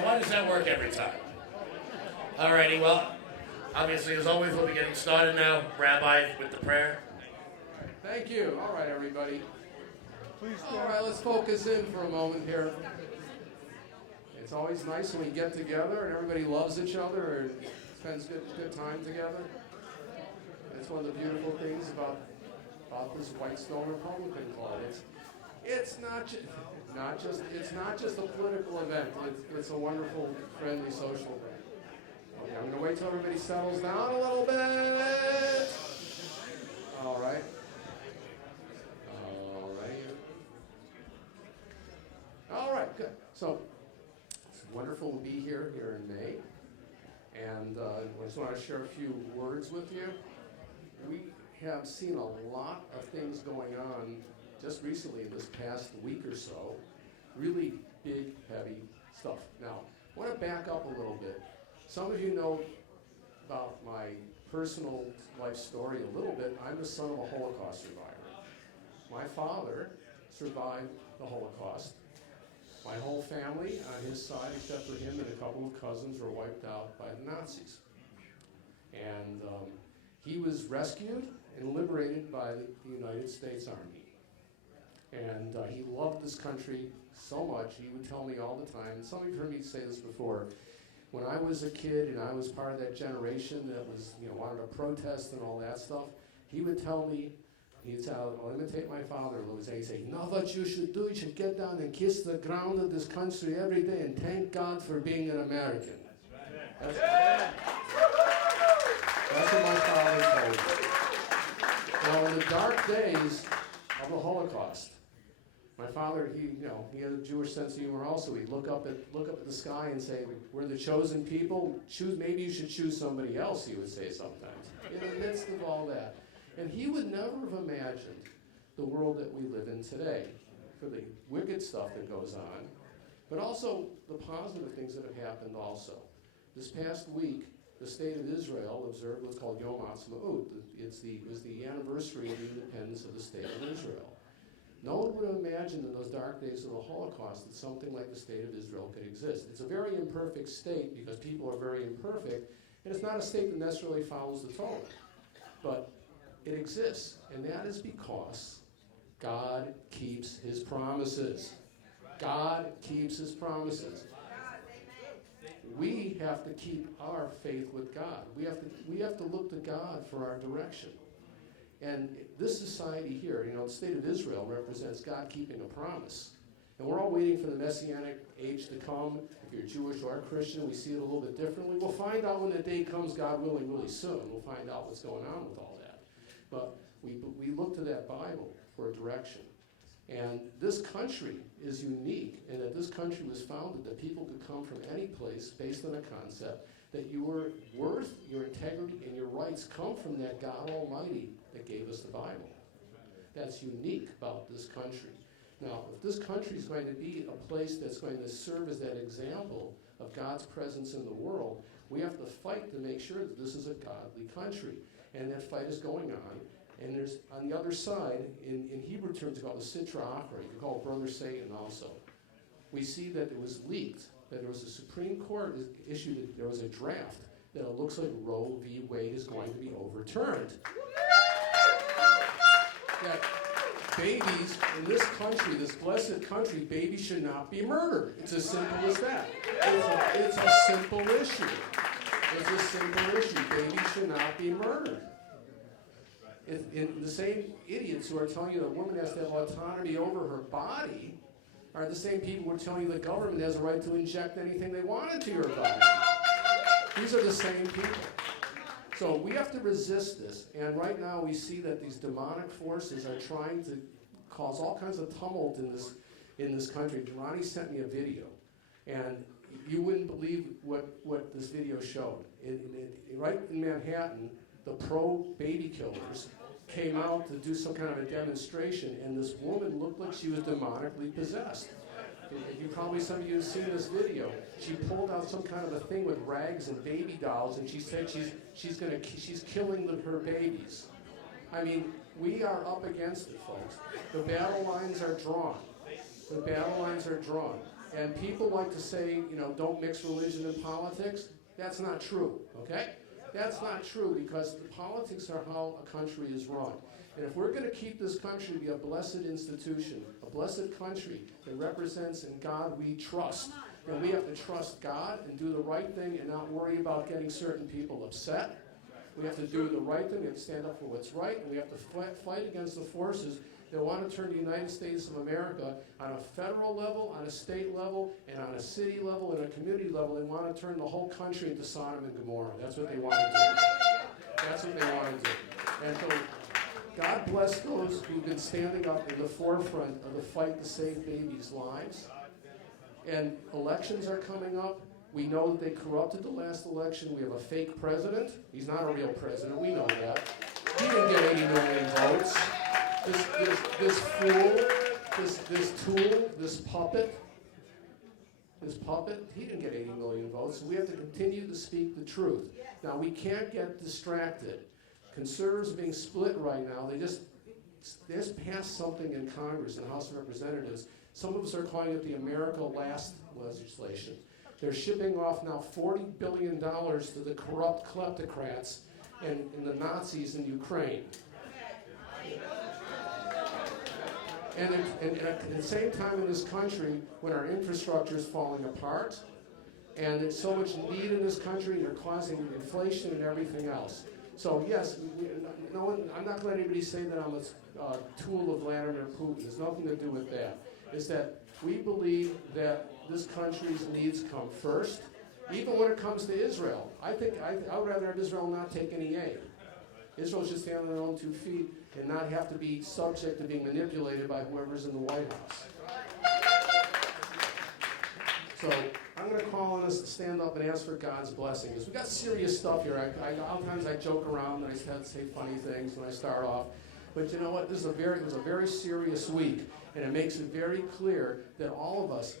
Now, why does that work every time? Alrighty, well, obviously, as always, we'll be getting started now. Rabbi, with the prayer. Thank you. All right, everybody. All right, let's focus in for a moment here. It's always nice when we get together and everybody loves each other and spends good time together. It's one of the beautiful things about this Whitestone Republican Club. It's not just a political event. It's a wonderful, friendly, social event. Okay, I'm going to wait till everybody settles down a little bit. All right. All right, good. So it's wonderful to be here in May. And I just want to share a few words with you. We have seen a lot of things going on just recently in this past week or so. Really big, heavy stuff. Now, I want to back up a little bit. Some of you know about my personal life story a little bit. I'm the son of a Holocaust survivor. My father survived the Holocaust. My whole family on his side, except for him and a couple of cousins, were wiped out by the Nazis. And he was rescued and liberated by the United States Army. And he loved this country so much, he would tell me all the time, and some of you have heard me say this before, when I was a kid and I was part of that generation that was, wanted to protest and all that stuff, he would tell me, he'd say, I'll imitate my father a little bit. He'd say, you know what you should do? You should get down and kiss the ground of this country every day and thank God for being an American. That's what my father told me. Now, in the dark days of the Holocaust, my father, he had a Jewish sense of humor also. He'd look up at the sky and say, we're the chosen people. Maybe you should choose somebody else, he would say sometimes. In the midst of all that. And he would never have imagined the world that we live in today, for the wicked stuff that goes on, but also the positive things that have happened also. This past week, the state of Israel observed what's called Yom Ha'atzmaut. It was the anniversary of the independence of the state of Israel. No one would have imagined in those dark days of the Holocaust that something like the state of Israel could exist. It's a very imperfect state because people are very imperfect, and it's not a state that necessarily follows the Torah. But it exists, and that is because God keeps his promises. God keeps his promises. We have to keep our faith with God. We have to look to God for our direction. And this society here, the state of Israel represents God keeping a promise. And we're all waiting for the Messianic age to come. If you're Jewish or Christian, we see it a little bit differently. We'll find out when the day comes, God willing, really soon. We'll find out what's going on with all that. But we look to that Bible for a direction. And this country is unique in that this country was founded that people could come from any place based on a concept that your worth, your integrity, and your rights come from that God Almighty that gave us the Bible. That's unique about this country. Now, if this country is going to be a place that's going to serve as that example of God's presence in the world, we have to fight to make sure that this is a godly country. And that fight is going on. And there's, on the other side, in Hebrew terms, it's called the Sitra Achra. You can call it Brother Satan also. We see that it was leaked, that there was a Supreme Court issued, there was a draft, that it looks like Roe v. Wade is going to be overturned. That babies in this country, this blessed country, babies should not be murdered. It's as simple as that. It's a simple issue. It's a simple issue. Babies should not be murdered. The same idiots who are telling you that a woman has to have autonomy over her body are the same people who are telling you the government has a right to inject anything they want into your body. These are the same people. So we have to resist this. And right now we see that these demonic forces are trying to cause all kinds of tumult in this country. Ronnie sent me a video. And you wouldn't believe what this video showed. Right in Manhattan, the pro-baby killers came out to do some kind of a demonstration, and this woman looked like she was demonically possessed. Some of you have seen this video. She pulled out some kind of a thing with rags and baby dolls, and she said she's killing her babies. I mean, we are up against it, folks. The battle lines are drawn. The battle lines are drawn. And people like to say, don't mix religion and politics. That's not true, okay? That's not true, because the politics are how a country is run. And if we're going to keep this country to be a blessed institution, a blessed country that represents in God we trust, then we have to trust God and do the right thing and not worry about getting certain people upset. We have to do the right thing, we have to stand up for what's right, and we have to fight against the forces that want to turn the United States of America on a federal level, on a state level, and on a city level, and a community level. They want to turn the whole country into Sodom and Gomorrah. That's what they want to do. That's what they want to do. And so God bless those who've been standing up in the forefront of the fight to save babies' lives. And elections are coming up. We know that they corrupted the last election. We have a fake president. He's not a real president. We know that. He didn't get 80 million votes. This fool, this tool, this puppet, he didn't get 80 million votes. So we have to continue to speak the truth. Now, we can't get distracted. Conservatives are being split right now. They just passed something in Congress, in the House of Representatives. Some of us are calling it the America Last legislation. They're shipping off now $40 billion to the corrupt kleptocrats and the Nazis in Ukraine. And at the same time in this country, when our infrastructure is falling apart, and there's so much need in this country, they're causing inflation and everything else. So yes, I'm not going to let anybody say that I'm a tool of Vladimir Putin. There's nothing to do with that. It's that we believe that this country's needs come first, even when it comes to Israel. I would rather have Israel not take any aid. Israel should stand on their own 2 feet and not have to be subject to being manipulated by whoever's in the White House. So I'm going to call on us to stand up and ask for God's blessings. We've got serious stuff here. Sometimes I joke around and I say funny things when I start off. But you know what? It was a very serious week, and it makes it very clear that all of us,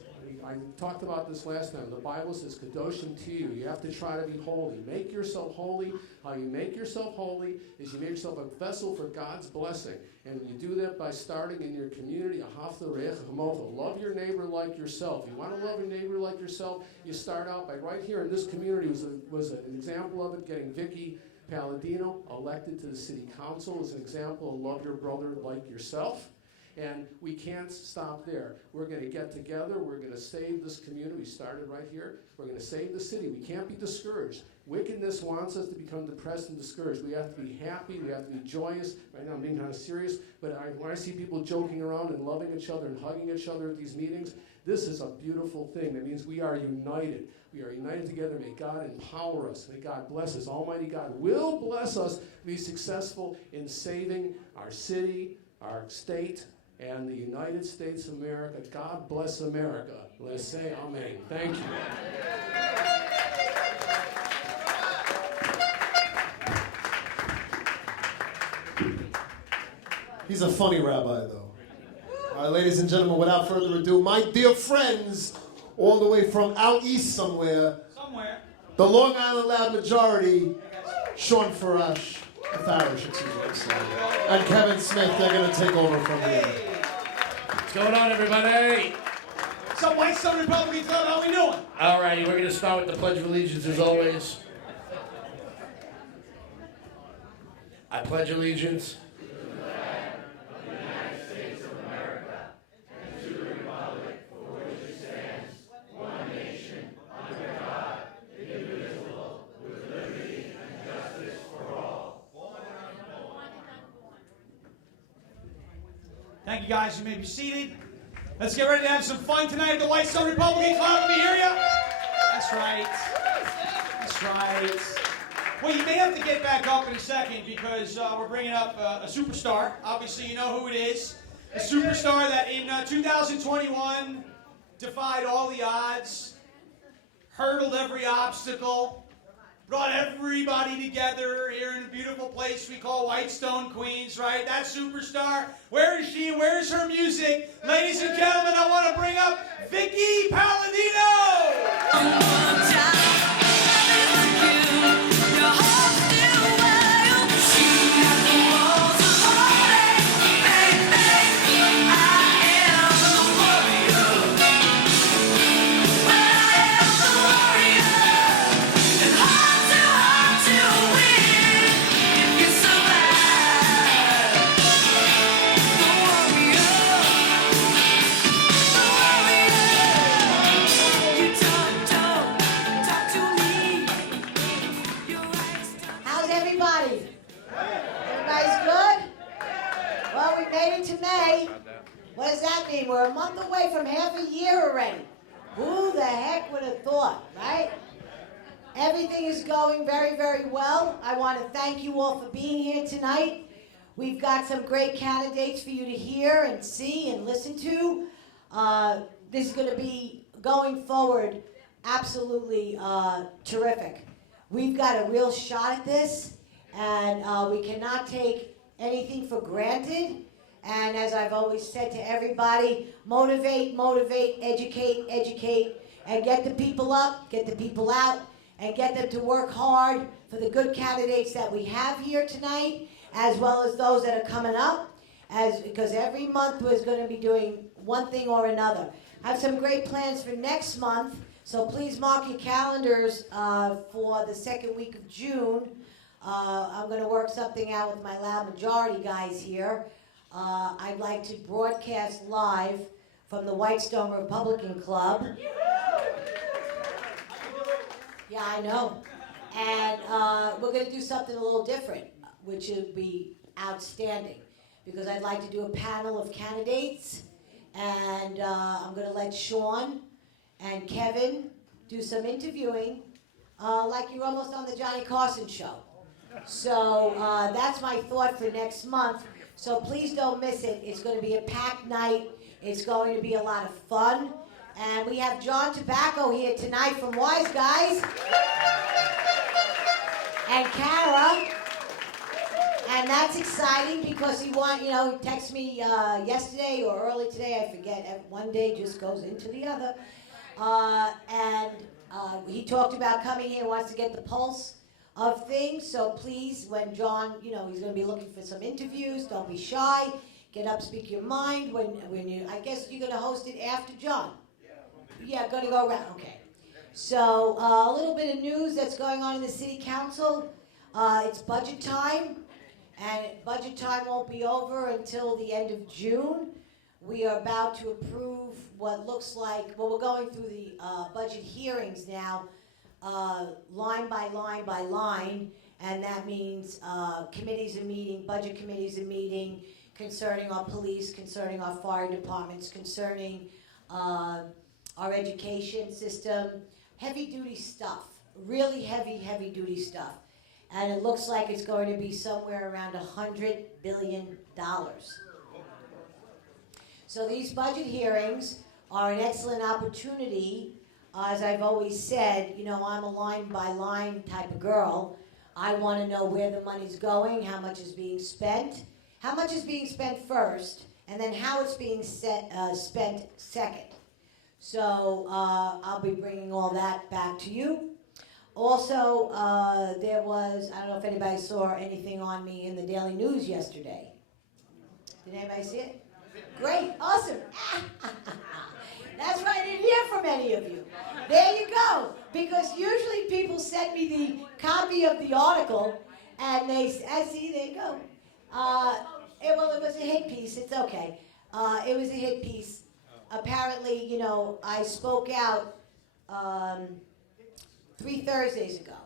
I talked about this last time, the Bible says, Kadoshim to you. You have to try to be holy. Make yourself holy. How you make yourself holy is you make yourself a vessel for God's blessing. And you do that by starting in your community. Love your neighbor like yourself. You want to love your neighbor like yourself, you start out by right here in this community was an example of it, getting Vicky Palladino elected to the city council as an example of love your brother like yourself. And we can't stop there. We're going to get together. We're going to save this community. We started right here. We're going to save the city. We can't be discouraged. Wickedness wants us to become depressed and discouraged. We have to be happy. We have to be joyous. Right now I'm being kind of serious, but when I see people joking around and loving each other and hugging each other at these meetings, this is a beautiful thing. That means we are united. We are united together. May God empower us. May God bless us. Almighty God will bless us to be successful in saving our city, our state, and the United States of America. God bless America. Let's say amen. Thank you. He's a funny rabbi, though. All right, ladies and gentlemen, without further ado, my dear friends, all the way from out east somewhere, the Long Island Loud Majority, Sean Farash, and Kevin Smith, they're going to take over from here. What's going on, everybody? What's up, Whitestone Republicans? How we doing? All righty, we're going to start with the Pledge of Allegiance as always. I pledge allegiance Thank you, guys. You may be seated. Let's get ready to have some fun tonight at the Whitestone Republican Club. Let me hear you. That's right. That's right. Well, you may have to get back up in a second because we're bringing up a superstar. Obviously, you know who it is. A superstar that in 2021 defied all the odds, hurdled every obstacle, brought everybody together here in a beautiful place we call Whitestone, Queens, right? That superstar. Where is she? Where is her music? Ladies and gentlemen, I want to bring up Vicky Palladino! mean? We're a month away from half a year already. Who the heck would have thought, right? Everything is going very, very well. I want to thank you all for being here tonight. We've got some great candidates for you to hear and see and listen to. This is going to be, going forward, absolutely terrific. We've got a real shot at this, and we cannot take anything for granted. And as I've always said to everybody, motivate, motivate, educate, educate, and get the people up, get the people out, and get them to work hard for the good candidates that we have here tonight, as well as those that are coming up, because every month we're going to be doing one thing or another. I have some great plans for next month, so please mark your calendars for the second week of June. I'm going to work something out with my loud majority guys here. I'd like to broadcast live from the Whitestone Republican Club. Yeah, I know. And we're going to do something a little different, which would be outstanding, because I'd like to do a panel of candidates, and I'm going to let Sean and Kevin do some interviewing, like you're almost on the Johnny Carson show. So that's my thought for next month. So please don't miss it. It's going to be a packed night. It's going to be a lot of fun. And we have John Tobacco here tonight from Wise Guys. And Kara. And that's exciting because he texted me yesterday or early today, I forget. One day just goes into the other. And he talked about coming here, wants to get the pulse of things. So please, when John, he's going to be looking for some interviews, don't be shy. Get up, speak your mind. When you, I guess you're going to host it after John. Yeah, going to go around. Okay. So a little bit of news that's going on in the city council. It's budget time, and budget time won't be over until the end of June. We are about to approve what looks like, well, we're going through the budget hearings now, line by line by line, and that means committees are meeting, budget committees are meeting, concerning our police, concerning our fire departments, concerning our education system, heavy-duty stuff, really heavy duty stuff. And it looks like it's going to be somewhere around $100 billion. So these budget hearings are an excellent opportunity. As I've always said, I'm a line-by-line type of girl. I want to know where the money's going, how much is being spent, how much is being spent first, and then how it's being spent second. So I'll be bringing all that back to you. Also, there was, I don't know if anybody saw anything on me in the Daily News yesterday. Did anybody see it? Great, awesome. That's right, I didn't hear from any of you. There you go. Because usually people send me the copy of the article, and they see, there you go. It was a hit piece, it's okay. It was a hit piece. Apparently, I spoke out 3 Thursdays ago.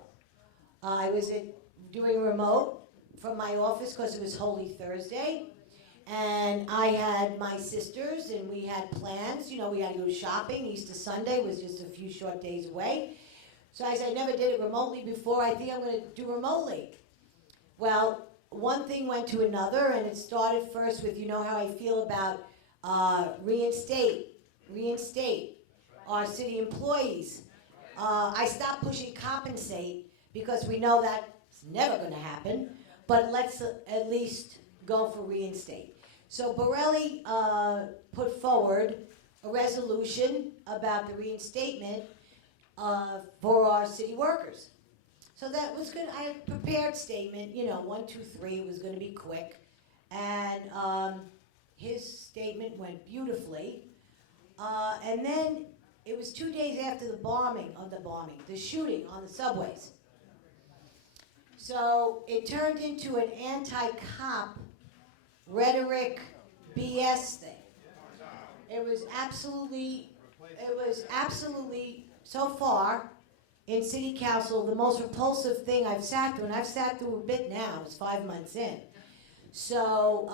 I was doing remote from my office because it was Holy Thursday. And I had my sisters, and we had plans. We had to go shopping. Easter Sunday was just a few short days away. So I said, I never did it remotely before. I think I'm going to do remotely. Well, one thing went to another, and it started first with, how I feel about reinstate our city employees. I stopped pushing compensate because we know that's never going to happen, but let's at least go for reinstate. So Borelli put forward a resolution about the reinstatement for our city workers. So that was good. I had a prepared statement, 1, 2, 3, it was going to be quick. And his statement went beautifully. And then it was 2 days after the shooting on the subways. So it turned into an anti-cop rhetoric BS thing. It was absolutely, so far in city council, the most repulsive thing I've sat through, and I've sat through a bit now, it's 5 months in. So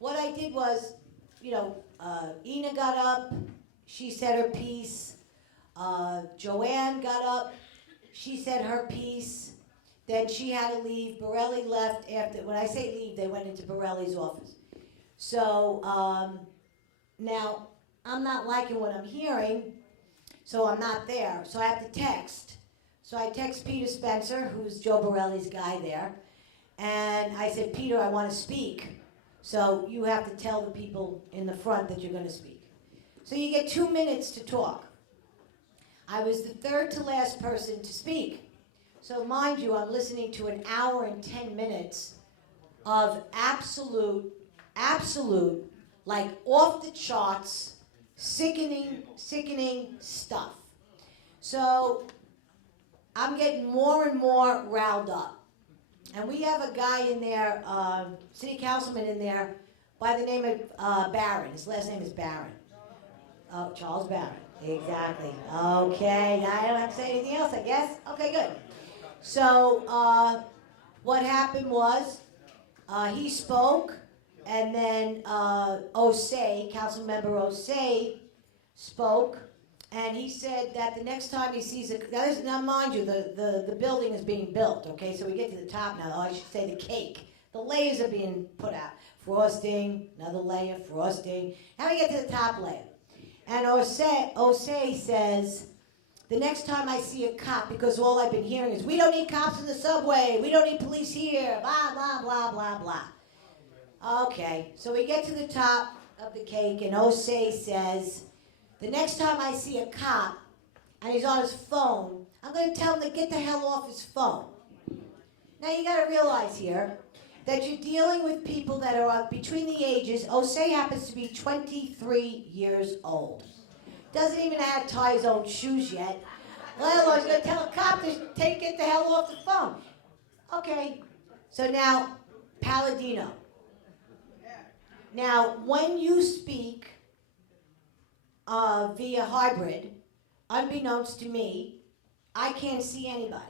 what I did was, Ina got up. She said her piece. Joanne got up. She said her piece. Then she had to leave. Borelli left after. When I say leave, they went into Borelli's office. So now I'm not liking what I'm hearing, so I'm not there. So I have to text. So I text Peter Spencer, who's Joe Borelli's guy there, and I said, Peter, I want to speak. So you have to tell the people in the front that you're going to speak. So you get 2 minutes to talk. I was the third to last person to speak. So mind you, I'm listening to an hour and 10 minutes of absolute, like off the charts, sickening stuff. So I'm getting more and more riled up. And we have a guy in there, city councilman in there, by the name of Barron. His last name is Barron. Oh, Charles Barron. Exactly. Okay, I don't have to say anything else, I guess. Okay, good. So what happened was he spoke, and then Osei, council member Osei, spoke, and he said that the next time he sees a, now mind you, the building is being built, okay, so we get to the top now, I should say the cake. The layers are being put out. Frosting, another layer, frosting. Now we get to the top layer. And Osei says, the next time I see a cop, because all I've been hearing is, we don't need cops in the subway, we don't need police here, blah, blah, blah, blah, blah. Okay, so we get to the top of the cake, and Osei says, the next time I see a cop, and he's on his phone, I'm going to tell him to get the hell off his phone. Now you got to realize here that you're dealing with people that are between the ages. Osei happens to be 23 years old. Doesn't even have to tie his own shoes yet. Let alone he's going to tell a cop to get the hell off the phone. Okay, so now Palladino. Now, when you speak via hybrid, unbeknownst to me, I can't see anybody.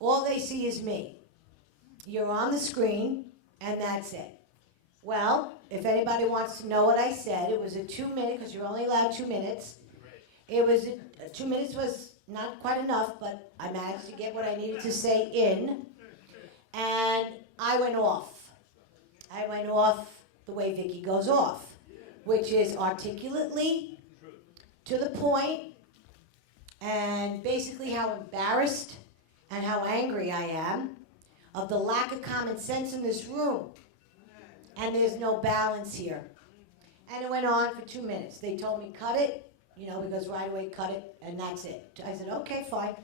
All they see is me. You're on the screen, and that's it. Well, if anybody wants to know what I said, it was a 2-minute, because you're only allowed 2 minutes. It was 2 minutes was not quite enough, but I managed to get what I needed to say in, and I went off. I went off the way Vicky goes off, which is articulately, to the point, and basically how embarrassed and how angry I am of the lack of common sense in this room. And there's no balance here. And it went on for 2 minutes. They told me, cut it, because right away, cut it, and that's it. I said, okay, fine.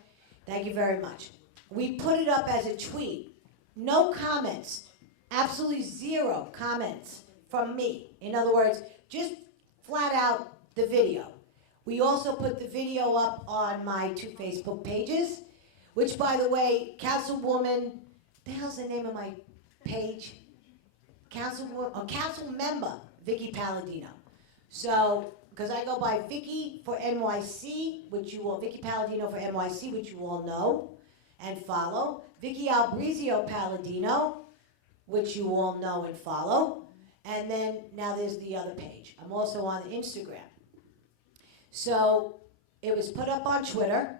Thank you very much. We put it up as a tweet. No comments. Absolutely 0 comments from me. In other words, just flat out the video. We also put the video up on my 2 Facebook pages, which, by the way, Councilwoman, the hell's the name of my page? Council member Vicky Palladino. So, because I go by Vicky for NYC, Vicky Palladino for NYC, which you all know and follow. Vicky Albrizio Palladino, which you all know and follow. And then now there's the other page. I'm also on Instagram. So it was put up on Twitter,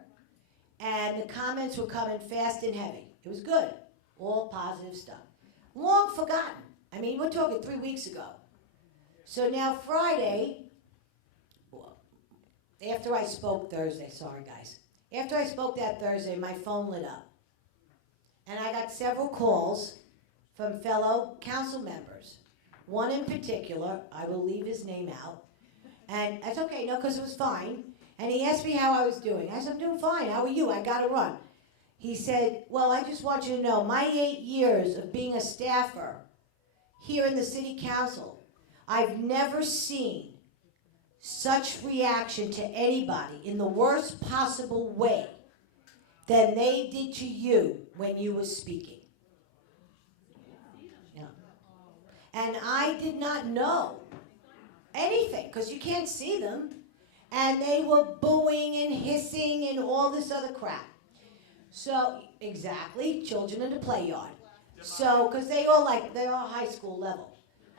and the comments were coming fast and heavy. It was good. All positive stuff. Long forgotten. I mean, we're talking 3 weeks ago. So now Friday, after I spoke Thursday, sorry guys. After I spoke that Thursday, my phone lit up. And I got several calls from fellow council members. One in particular, I will leave his name out. And that's okay, no, because it was fine. And he asked me how I was doing. I said, I'm doing fine. How are you? I got to run. He said, well, I just want you to know, my 8 years of being a staffer here in the city council, I've never seen such reaction to anybody in the worst possible way than they did to you when you were speaking. Yeah. And I did not know anything, because you can't see them. And they were booing and hissing and all this other crap. So, exactly, children in the play yard. So, because they're all high school level.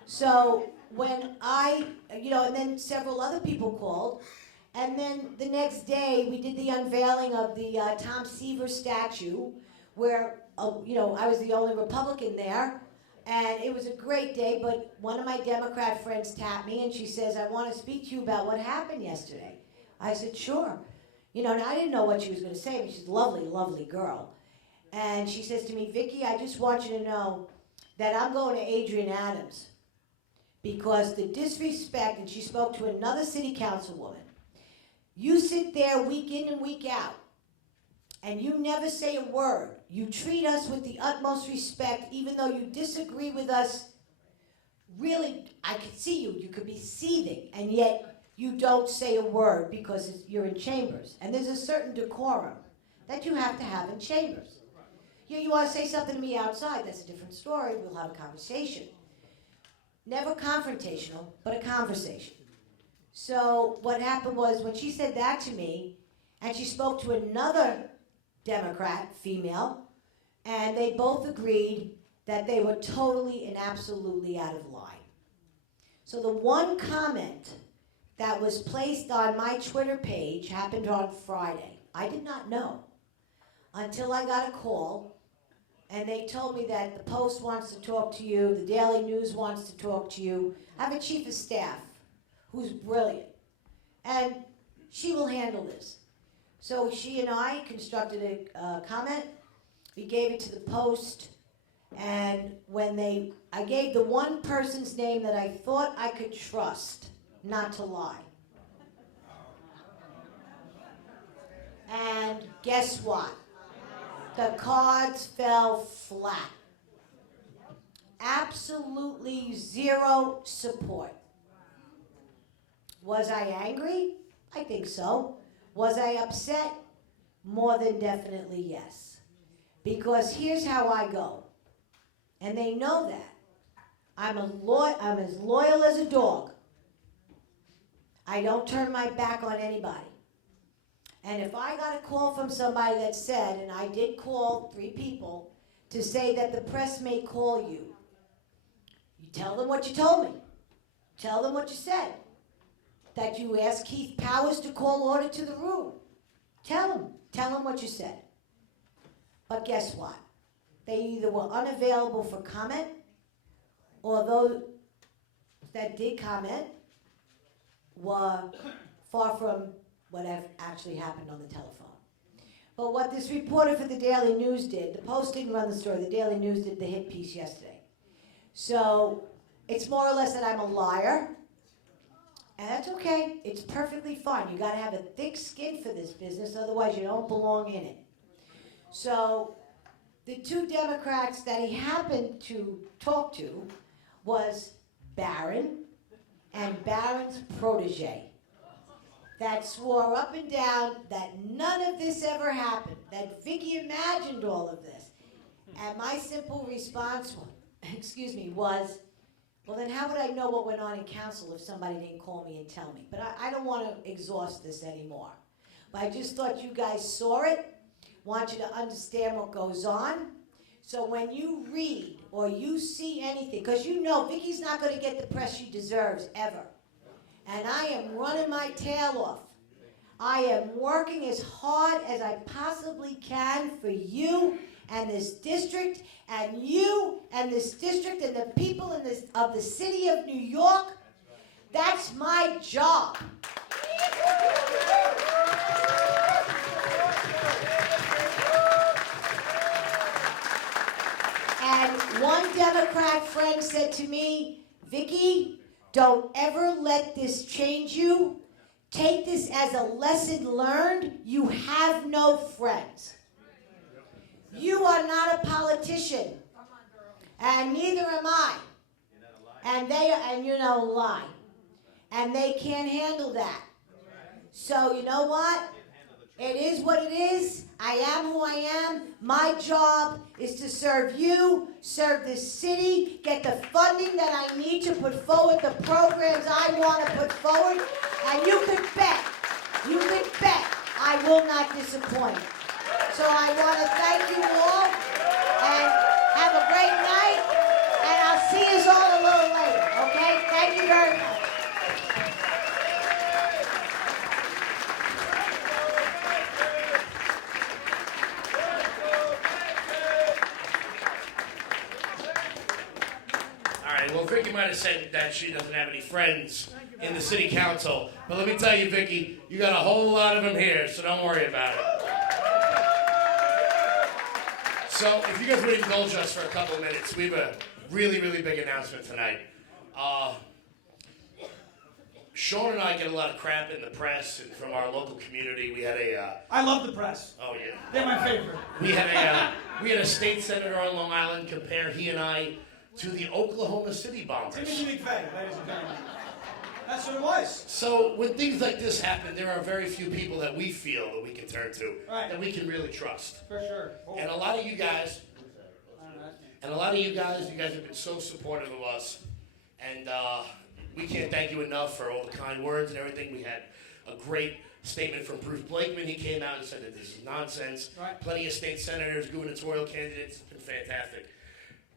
So, when and then several other people called, and then the next day we did the unveiling of the Tom Seaver statue, where I was the only Republican there, and it was a great day. But one of my Democrat friends tapped me and she says, "I want to speak to you about what happened yesterday." I said, "Sure." And I didn't know what she was going to say, but she's a lovely, lovely girl. And she says to me, "Vicki, I just want you to know that I'm going to Adrian Adams because the disrespect," and she spoke to another city councilwoman, "you sit there week in and week out, and you never say a word. You treat us with the utmost respect, even though you disagree with us. Really, I could see you. You could be seething, and yet you don't say a word because you're in chambers. And there's a certain decorum that you have to have in chambers. You want to say something to me outside, that's a different story. We'll have a conversation. Never confrontational, but a conversation." So what happened was when she said that to me, and she spoke to another Democrat, female, and they both agreed that they were totally and absolutely out of line. So the one comment that was placed on my Twitter page happened on Friday. I did not know until I got a call, and they told me that the Post wants to talk to you, the Daily News wants to talk to you. I have a chief of staff who's brilliant, and she will handle this. So she and I constructed a comment. We gave it to the Post, and I gave the one person's name that I thought I could trust not to lie. And guess what? The cards fell flat. Absolutely zero support. Was I angry? I think so. Was I upset? More than definitely yes. Because here's how I go. And they know that. I'm as loyal as a dog. I don't turn my back on anybody. And if I got a call from somebody that said, and I did call 3 people, to say that the press may call you, you tell them what you told me. Tell them what you said. That you asked Keith Powers to call order to the room. Tell them what you said. But guess what? They either were unavailable for comment, or those that did comment were far from what actually happened on the telephone. But what this reporter for the Daily News did, the Post didn't run the story, the Daily News did the hit piece yesterday. So it's more or less that I'm a liar, and that's okay. It's perfectly fine. You gotta have a thick skin for this business, otherwise you don't belong in it. So the 2 Democrats that he happened to talk to was Barron and Barron's protege, that swore up and down that none of this ever happened, that Vicki imagined all of this. And my simple response, was, well, then how would I know what went on in council if somebody didn't call me and tell me? But I don't want to exhaust this anymore. But I just thought you guys saw it, want you to understand what goes on. So when you read or you see anything, because Vicki's not going to get the press she deserves ever. And I am running my tail off. I am working as hard as I possibly can for you and this district, and you and this district and the people of the city of New York. That's my job. And one Democrat friend said to me, "Vicki, don't ever let this change you. Take this as a lesson learned. You have no friends. You are not a politician, and neither am I. And you're not a lie. And they can't handle that. So you know what? It is what it is. I am who I am. My job is to serve you, serve this city, get the funding that I need to put forward the programs I want to put forward. And you can bet, I will not disappoint. So I want to thank you all, and have a great night, and I'll see you all a little later, okay? Thank you you very much. All right, well, Vicky might have said that she doesn't have any friends in the city council, but let me tell you, Vicky, you got a whole lot of them here, so don't worry about it. So, if you guys would indulge us for a couple of minutes, we have a really, really big announcement tonight. Sean and I get a lot of crap in the press and from our local community. We had a... I love the press. Oh, yeah. They're my favorite. We had a state senator on Long Island compare he and I to the Oklahoma City bombers. Timothy McVeigh, ladies and gentlemen. That's what it was. So when things like this happen, there are very few people that we feel that we can turn to, Right. that we can really trust. For sure. Oh. And a lot of you guys, you guys have been so supportive of us, and we can't thank you enough for all the kind words and everything. We had a great statement from Bruce Blakeman. He came out and said that this is nonsense. Right. Plenty of state senators, gubernatorial candidates. It's been fantastic.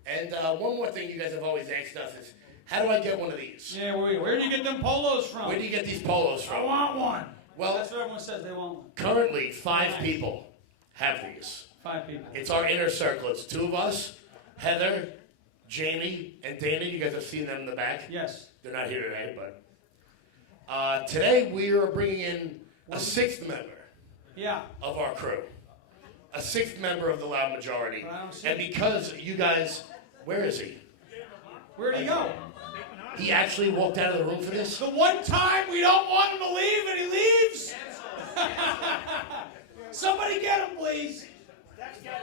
And one more thing you guys have always asked us is, how do I get one of these? Yeah, where do you get them polos from? Where do you get these polos from? I want one. Well, that's what everyone says. They want one. Currently, 5 people have these. 5 people. It's our inner circle. It's 2 of us, Heather, Jamie, and Dana. You guys have seen them in the back. Yes. They're not here today, but today we are bringing in a 6th member of our crew. A 6th member of the loud majority. And because you guys, where is he? Where'd he go? He actually walked out of the room for this? The one time we don't want him to leave and he leaves? Somebody get him, please.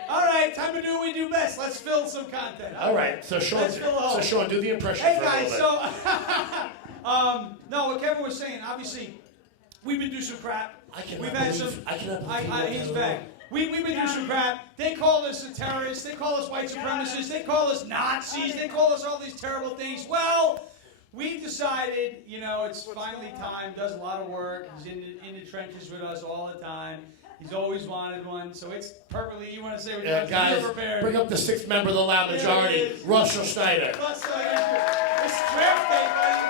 All right, time to do what we do best. Let's fill some content. All right, so Sean, do the impression Hey for guys, a little bit. no, what Kevin was saying, obviously, we've been through some crap. We've had some. He's back. We've been through some crap. They call us a terrorist. They call us white supremacists. They call us Nazis. They call us all these terrible things. Well, we've decided, it's finally time. Does a lot of work. He's in the trenches with us all the time. He's always wanted one, so it's perfectly. You want to say what you want to guys, prepared. Bring up the 6th member of the loud majority, Russell Schneider. It's draft day, buddy.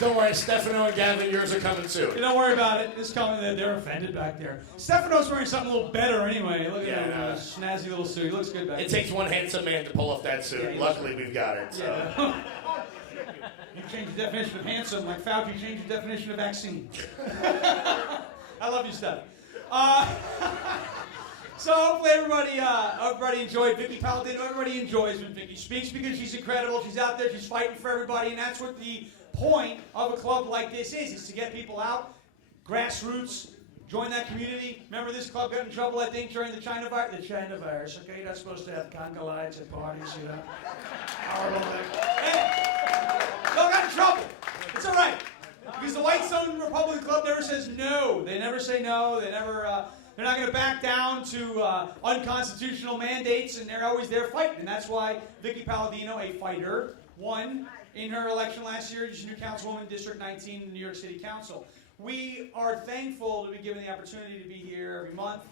Don't worry, Stefano and Gavin, yours are coming soon. Don't worry about it. It's coming. They're offended back there. Stefano's wearing something a little better anyway. Look at that snazzy little suit. He looks good back there. It takes one handsome man to pull off that suit. Yeah, Luckily, we've got it. So. Yeah. You changed the definition of handsome like Fauci changed the definition of vaccine. I love you, Steph. So hopefully everybody enjoyed Vicky Palladino. Everybody enjoys when Vicky speaks because she's incredible. She's out there. She's fighting for everybody, and that's what the point of a club like this is to get people out, grassroots, join that community. Remember this club got in trouble, I think, during the China virus. The China virus, okay? You're not supposed to have conga lights at parties, Horrible thing. Hey, y'all got in trouble. It's all right. Because the Whitestone Republican Club never says no. They never say no. They never... They're not going to back down to unconstitutional mandates, and they're always there fighting. And that's why Vicky Palladino, a fighter, won in her election last year. She's new councilwoman, District 19 in the New York City Council. We are thankful to be given the opportunity to be here every month.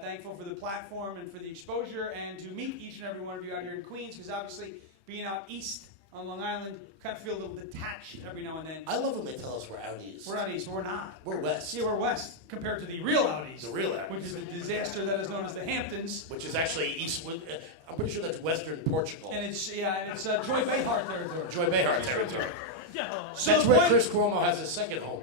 Thankful for the platform and for the exposure, and to meet each and every one of you out here in Queens, because obviously being out east on Long Island, kind of feel a little detached every now and then. I love when they tell us we're out east. We're out east, we're not. We're west. Yeah, we're west, compared to the real out east. The real out which is a disaster that is known as the Hamptons. Which is actually east, I'm pretty sure that's western Portugal. And it's Joy Behar territory. Joy Behar territory. So that's where Chris Cuomo has his second home.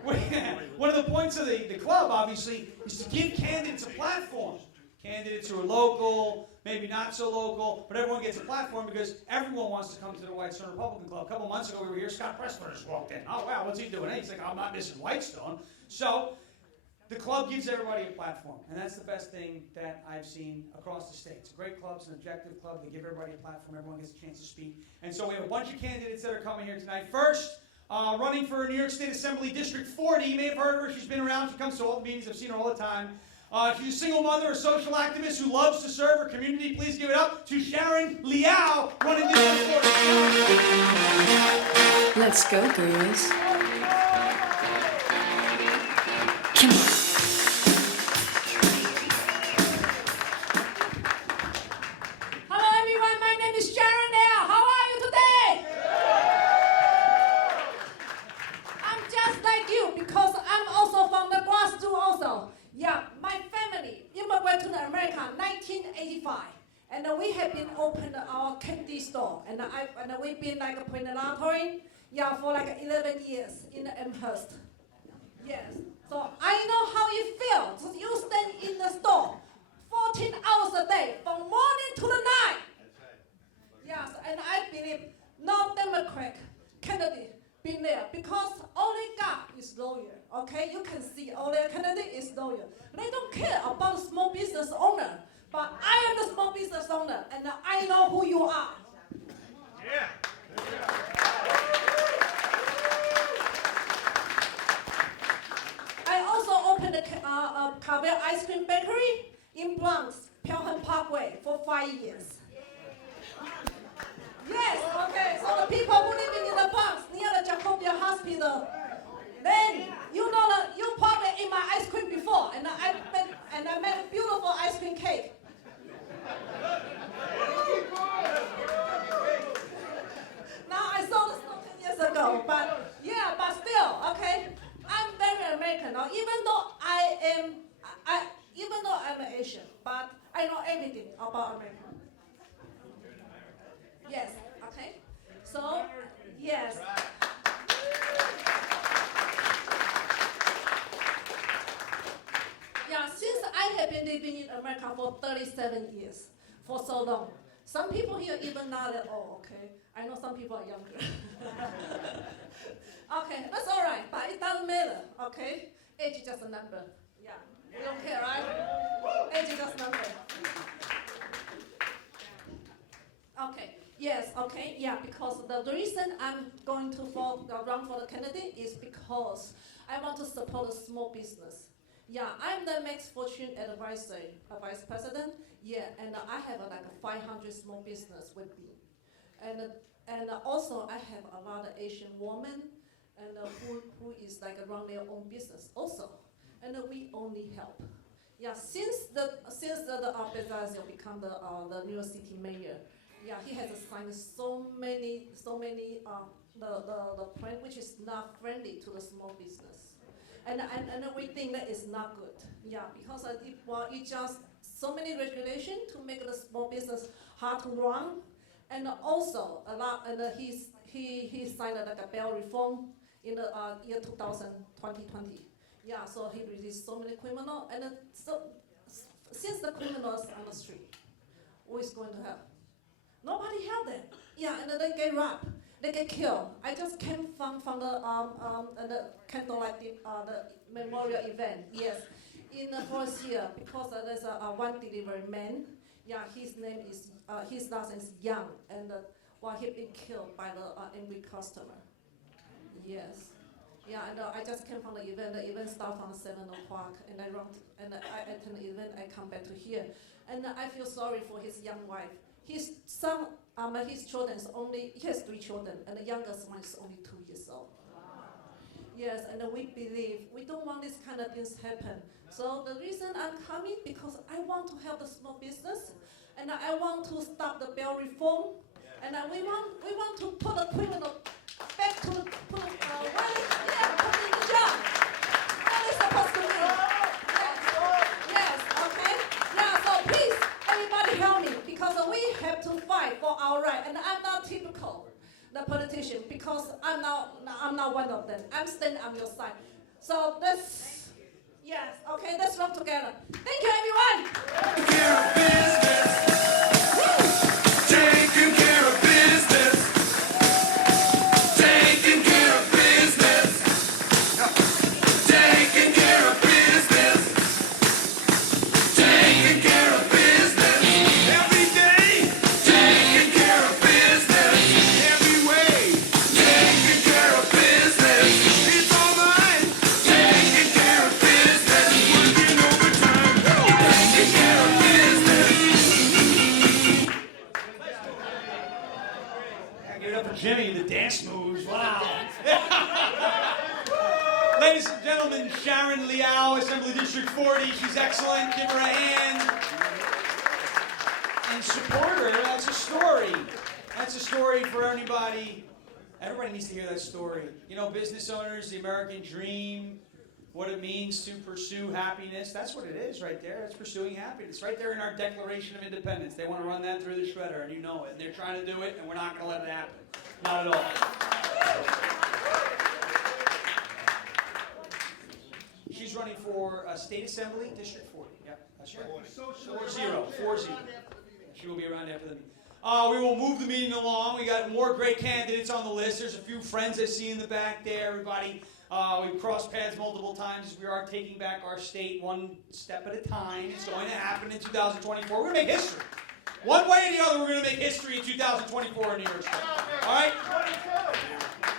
One of the points of the club, obviously, is to give candidates a platform. Candidates who are local, maybe not so local, but everyone gets a platform because everyone wants to come to the Whitestone Republican Club. A couple months ago, we were here. Scott Pressler just walked in. Oh, wow, what's he doing? He's like, I'm not missing Whitestone. So the club gives everybody a platform, and that's the best thing that I've seen across the state. It's a great club, it's an objective club. They give everybody a platform, everyone gets a chance to speak. And so we have a bunch of candidates that are coming here tonight. First, running for New York State Assembly District 40. You may have heard of her. She's been around. She comes to all the meetings. I've seen her all the time. She's a single mother, a social activist who loves to serve her community. Please give it up to Sharon Liao, running District 40. Let's go, girls. Come on. Hello everyone, my name is Sharon Liao. How are you today? I'm just like you because I'm also from the grassroots also. Yeah, my family immigrated to America in 1985. And we have been opened our candy store. And we've been like a prenatatory, for like 11 years in Amherst. Yes. So I know how you feel. So you stand in the store 14 hours a day, from morning to the night. Yes, and I believe no Democrat candidate been there because only God is lawyer. Okay, you can see only candidate is lawyer. They don't care about small business owner, but I am the small business owner, and I know who you are. Yeah. I also opened a Carvel ice cream bakery in Bronx, Pelham Parkway for 5 years. Yes, okay, so the people who living in the Bronx near the Jacobia Hospital, then you know that you probably ate my ice cream before, and I made a beautiful ice cream cake. Now I sold the store 10 years ago, but still, okay, I'm very American. Now, even though I'm Asian, but I know everything about America. Yes, okay. So, yes. Yeah, since I have been living in America for 37 years, for so long. Some people here even not at all, okay? I know some people are younger. Okay, that's all right, but it doesn't matter, okay? Age is just a number. Yeah, we don't care, right? Age is just a number. Okay, yes, okay, yeah, because the reason I'm going to run for the candidate is because I want to support a small business. Yeah, I'm the Max Fortune advisor, vice president. Yeah, and I have like 500 small business with me. And also I have a lot of Asian women and who is like run their own business also. And we only help. Yeah, since Bezazio become the New York City mayor, yeah, he has signed so many the plan which is not friendly to the small business. And we think that is not good. Yeah, because it just so many regulations to make the small business hard to run, and also a lot. And he signed like a bail reform in the year 2020. Yeah, so he released so many criminals, and so since the criminals on the street, who is going to help? Nobody help them. Yeah, and they get robbed. They get killed. I just came from the candlelight the memorial event. Yes, in the first year because there's one delivery man. Yeah, his last name is Young, and he been killed by the angry customer. Yes. Yeah, and I just came from the event. The event started from 7 o'clock, and I attend the event. I come back to here, and I feel sorry for his young wife. His son, his children he has 3 children, and the youngest one is only 2 years old. Yes, and we believe we don't want this kind of things happen. So the reason I'm coming because I want to help the small business, and I want to stop the bail reform, and we want to put the criminal back to put in the job. Where they supposed to be? Yes, okay. Yeah, so please, everybody help me because we have to fight for our right, and I'm not typical the politician because I'm not one of them. I'm standing on your side. So let's work together. Thank you, everyone. Taking care of business. Councilwoman Sharon Liao, Assembly District 40. She's excellent. Give her a hand. And support her. That's a story. That's a story for anybody. Everybody needs to hear that story. You know, business owners, the American dream, what it means to pursue happiness. That's what it is right there. It's pursuing happiness. Right there in our Declaration of Independence. They want to run that through the shredder, and you know it. And they're trying to do it, and we're not going to let it happen. Not at all. She's running for State Assembly, District 40. Yep, that's right. 4-0. She will be around after the meeting. We will move the meeting along. We got more great candidates on the list. There's a few friends I see in the back there. Everybody, we've crossed paths multiple times. We are taking back our state one step at a time. It's going to happen in 2024. We're going to make history. One way or the other, we're going to make history in 2024 in New York State. All right?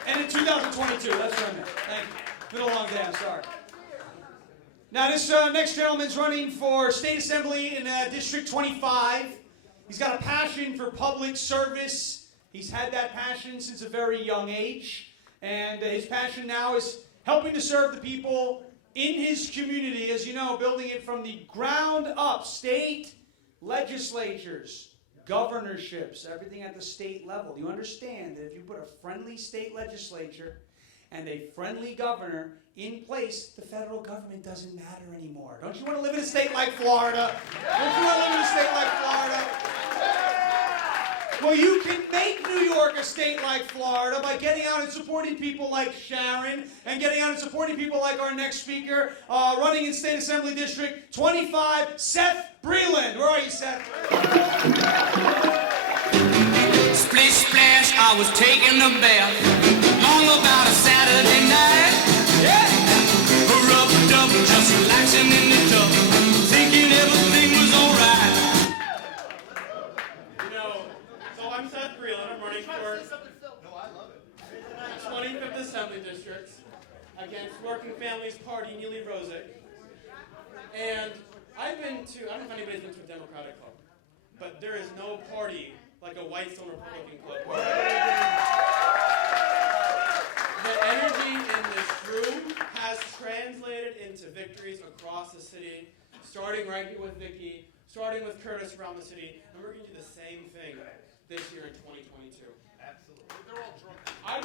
And in 2022. That's what I meant. Thank you. Been a long day. I'm sorry. Now, this next gentleman's running for State Assembly in District 25. He's got a passion for public service. He's had that passion since a very young age. And his passion now is helping to serve the people in his community, as you know, building it from the ground up. State legislatures, governorships, everything at the state level. You understand that if you put a friendly state legislature and a friendly governor in place, the federal government doesn't matter anymore. Don't you want to live in a state like Florida? Don't you want to live in a state like Florida? Well, you can make New York a state like Florida by getting out and supporting people like Sharon and getting out and supporting people like our next speaker, running in State Assembly District 25, Seth Breland. Where are you, Seth? Splish splash, I was taking a bath, long about a Saturday night. Rubbed up, just relaxing in the tub, thinking everything was alright. You know, so I'm Seth Breland. I'm running for 25th Assembly District against Working Families Party Neely Rosick. And I don't know if anybody's been to a Democratic club, but there is no party like a Whitestone Republican club. The energy in this room has translated into victories across the city, starting right here with Vicky, starting with Curtis around the city, and we're going to do the same thing this year in 2022. Absolutely. They're all drunk. I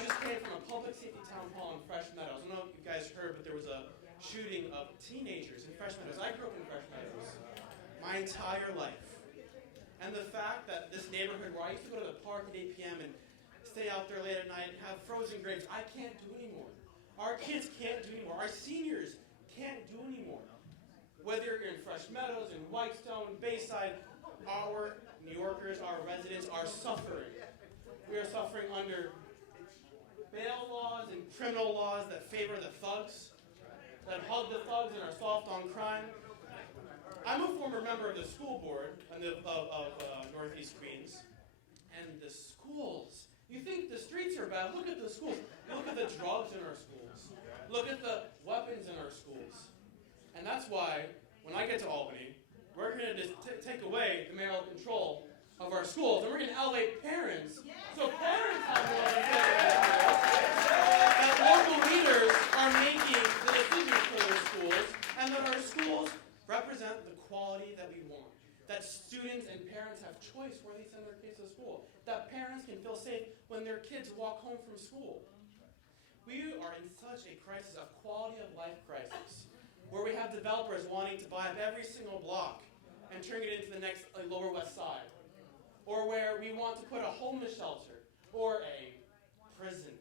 just came from a public safety town hall in Fresh Meadows. I don't know if you guys heard, but there was a shooting of teenagers in Fresh Meadows. I grew up in Fresh Meadows my entire life. And the fact that this neighborhood where I used to go to the park at 8 p.m. and stay out there late at night and have frozen grapes, I can't do anymore. Our kids can't do anymore. Our seniors can't do anymore. Whether you're in Fresh Meadows, in Whitestone, Bayside, our New Yorkers, our residents are suffering. We are suffering under bail laws and criminal laws that favor the thugs, that hug the thugs and are soft on crime. I'm a former member of the school board of Northeast Queens, and the schools. You think the streets are bad? Look at the schools. Look at the drugs in our schools. Look at the weapons in our schools. And that's why, when I get to Albany, we're going to just take away the mayoral control of our schools, and we're going to elevate parents, so parents have more to say that local leaders are making the decisions for their schools, and that our schools represent the quality that we want. That students and parents have choice where they send their kids to school. That parents can feel safe when their kids walk home from school. We are in such a crisis, a quality of life crisis, where we have developers wanting to buy up every single block and turn it into the next Lower West Side. Or where we want to put a homeless shelter or a prison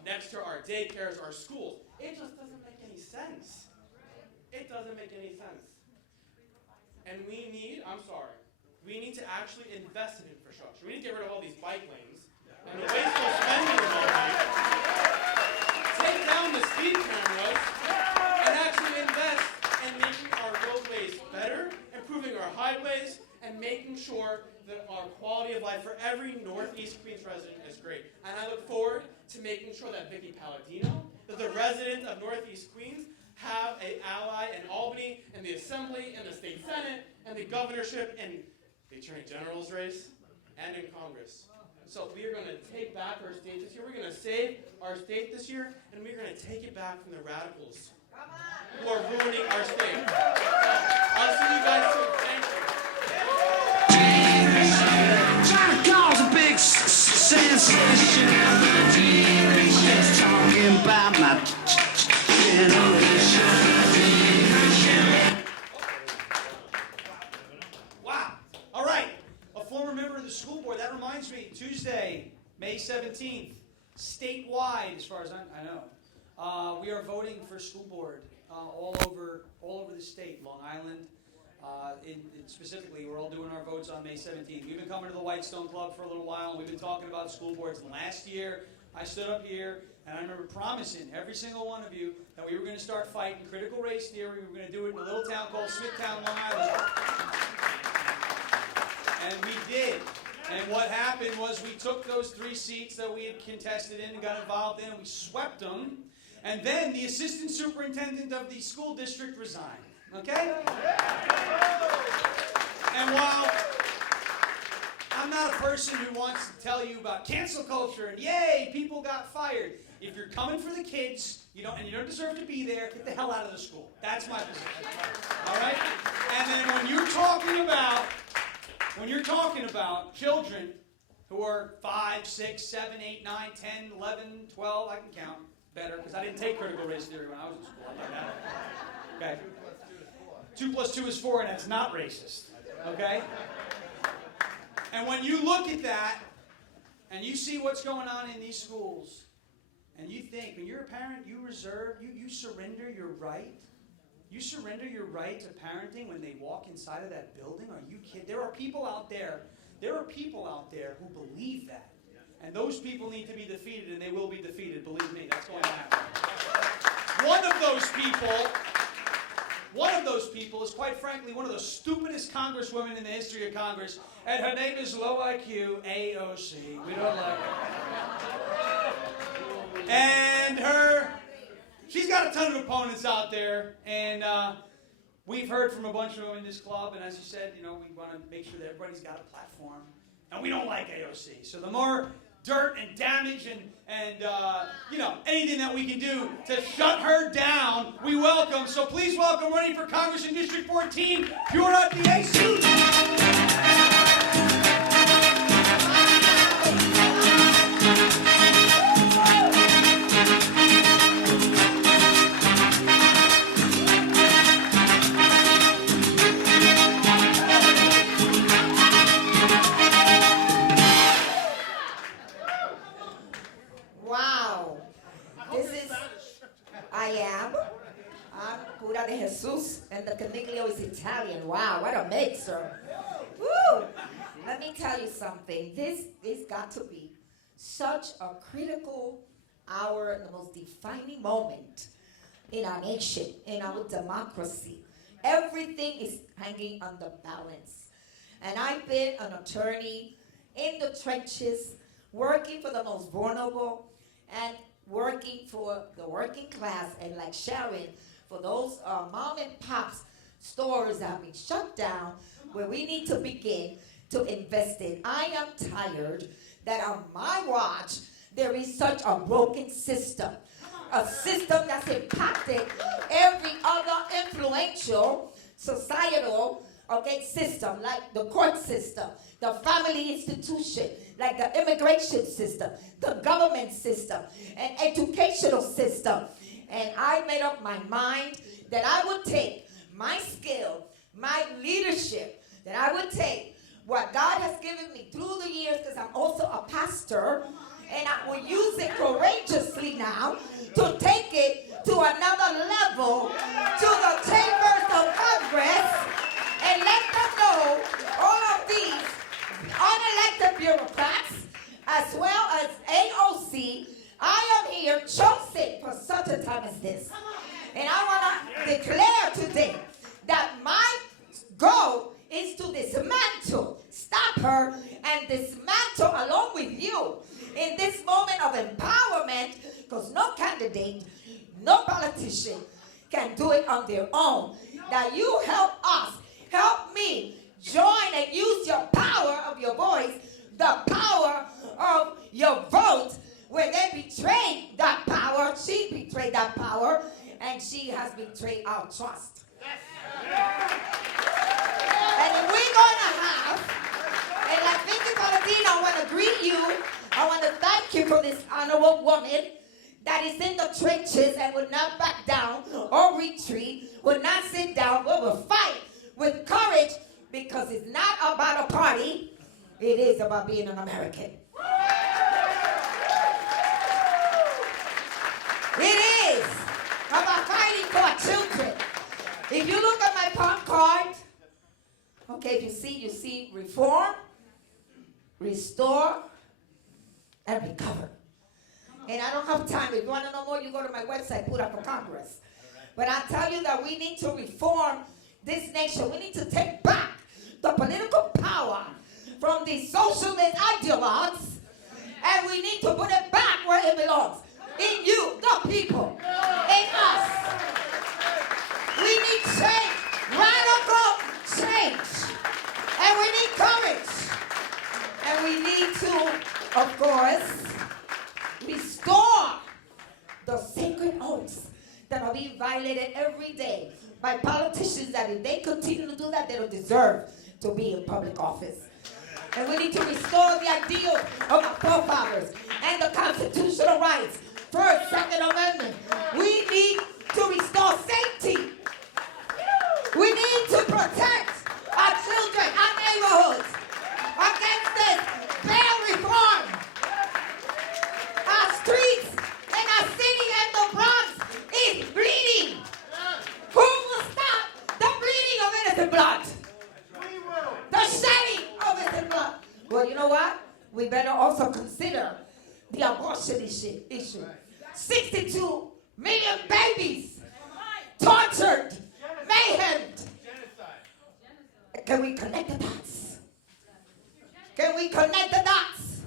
next to our daycares, our schools. It just doesn't make any sense. It doesn't make any sense. And we need to actually invest in infrastructure. We need to get rid of all these bike lanes and the wasteful spending of all these. Take down the speed cameras and actually invest in making our roadways better, improving our highways, and making sure that our quality of life for every Northeast Queens resident is great. And I look forward to making sure that Vicky Palladino, that the residents of Northeast Queens, have an ally in Albany, in the Assembly, in the State Senate, and the governorship, and the Attorney General's race, and in Congress. So we are going to take back our state this year. We're going to save our state this year, and we're going to take it back from the radicals who are ruining our state. So I'll see you guys soon. Thank you. Trying to cause a big sensation. Just talking about my generation. Wow. All right. A former member of the school board. That reminds me. Tuesday, May 17th, statewide, as far as I know, we are voting for school board all over the state, Long Island. Specifically, we're all doing our votes on May 17th. We've been coming to the Whitestone Club for a little while, and we've been talking about school boards. And last year, I stood up here, and I remember promising every single one of you that we were going to start fighting critical race theory. We were going to do it in a little town called Smithtown, Long Island. And we did. And what happened was we took those 3 seats that we had contested in and got involved in, and we swept them. And then the assistant superintendent of the school district resigned. Okay? And while I'm not a person who wants to tell you about cancel culture and yay, people got fired. If you're coming for the kids, you don't deserve to be there, get the hell out of the school. That's my position. All right? And then when you're talking about children who are 5, 6, 7, 8, 9, 10, 11, 12, I can count better because I didn't take critical race theory when I was in school. I'll tell you that. Okay? 2 plus 2 is 4, and that's not racist. Okay? And when you look at that, and you see what's going on in these schools, and you think, when you're a parent, you surrender your right. You surrender your right to parenting when they walk inside of that building? Are you kidding? There are people out there who believe that. And those people need to be defeated, and they will be defeated. Believe me, that's going to happen. One of those people is, quite frankly, one of the stupidest congresswomen in the history of Congress, and her name is low IQ AOC. We don't like her. And she's got a ton of opponents out there, and we've heard from a bunch of them in this club, and as you said, we want to make sure that everybody's got a platform, and we don't like AOC. So the more dirt and damage and anything that we can do to shut her down, we welcome. So please welcome, running for Congress in District 14, Pura DAC. Pura de Jesus, and the Caniglio is Italian. Wow, what a mixer. Woo! Let me tell you something. This got to be such a critical hour, the most defining moment in our nation, in our democracy. Everything is hanging on the balance. And I've been an attorney in the trenches, working for the most vulnerable, and working for the working class, and like Sharon, for those mom and pops stores that have been shut down, where we need to begin to invest in. I am tired that on my watch, there is such a broken system. A system that's impacted every other influential societal system, like the court system, the family institution, like the immigration system, the government system, and educational system. And I made up my mind that I would take my skill, my leadership, that I would take what God has given me through the years, because I'm also a pastor, and I will use it courageously now to take it to another level, to the chambers of Congress, and let them know, all of these unelected bureaucrats, as well as AOC, I am here chosen for such a time as this. And I want to declare today that my goal is to dismantle, stop her, and dismantle along with you in this moment of empowerment, because no candidate, no politician can do it on their own. That you help us, help me, join and use your power of your voice, the power of your vote, where they betrayed that power. She betrayed that power, and she has betrayed our trust. And if we're going to have, and like Vicky Paladino, I want to greet you. I want to thank you for this honorable woman that is in the trenches and will not back down or retreat, will not sit down, but will fight with courage, because it's not about a party. It is about being an American. It is about fighting for our children. If you look at my palm card, okay, if you see reform, restore, and recover. And I don't have time. If you want to know more, you go to my website, Put Up for Congress. But I tell you that we need to reform this nation. We need to take back the political power from these socialist ideologues, and we need to put it back where it belongs. In you, the people. In us. We need change. Radical change. And we need courage. And we need to, of course, restore the sacred oaths that are being violated every day by politicians that if they continue to do that, they don't deserve to be in public office. And we need to restore the ideals of our forefathers and the constitutional rights. First, Second Amendment. We need to restore safety. We need to protect our children, our neighborhoods against this bail reform. Our streets and our city and the Bronx is bleeding. Who will stop the bleeding of innocent blood? The shedding of innocent blood. Well, you know what? We better also consider the abortion issue. 62 million babies tortured, mayhemed. Can we connect the dots? Can we connect the dots?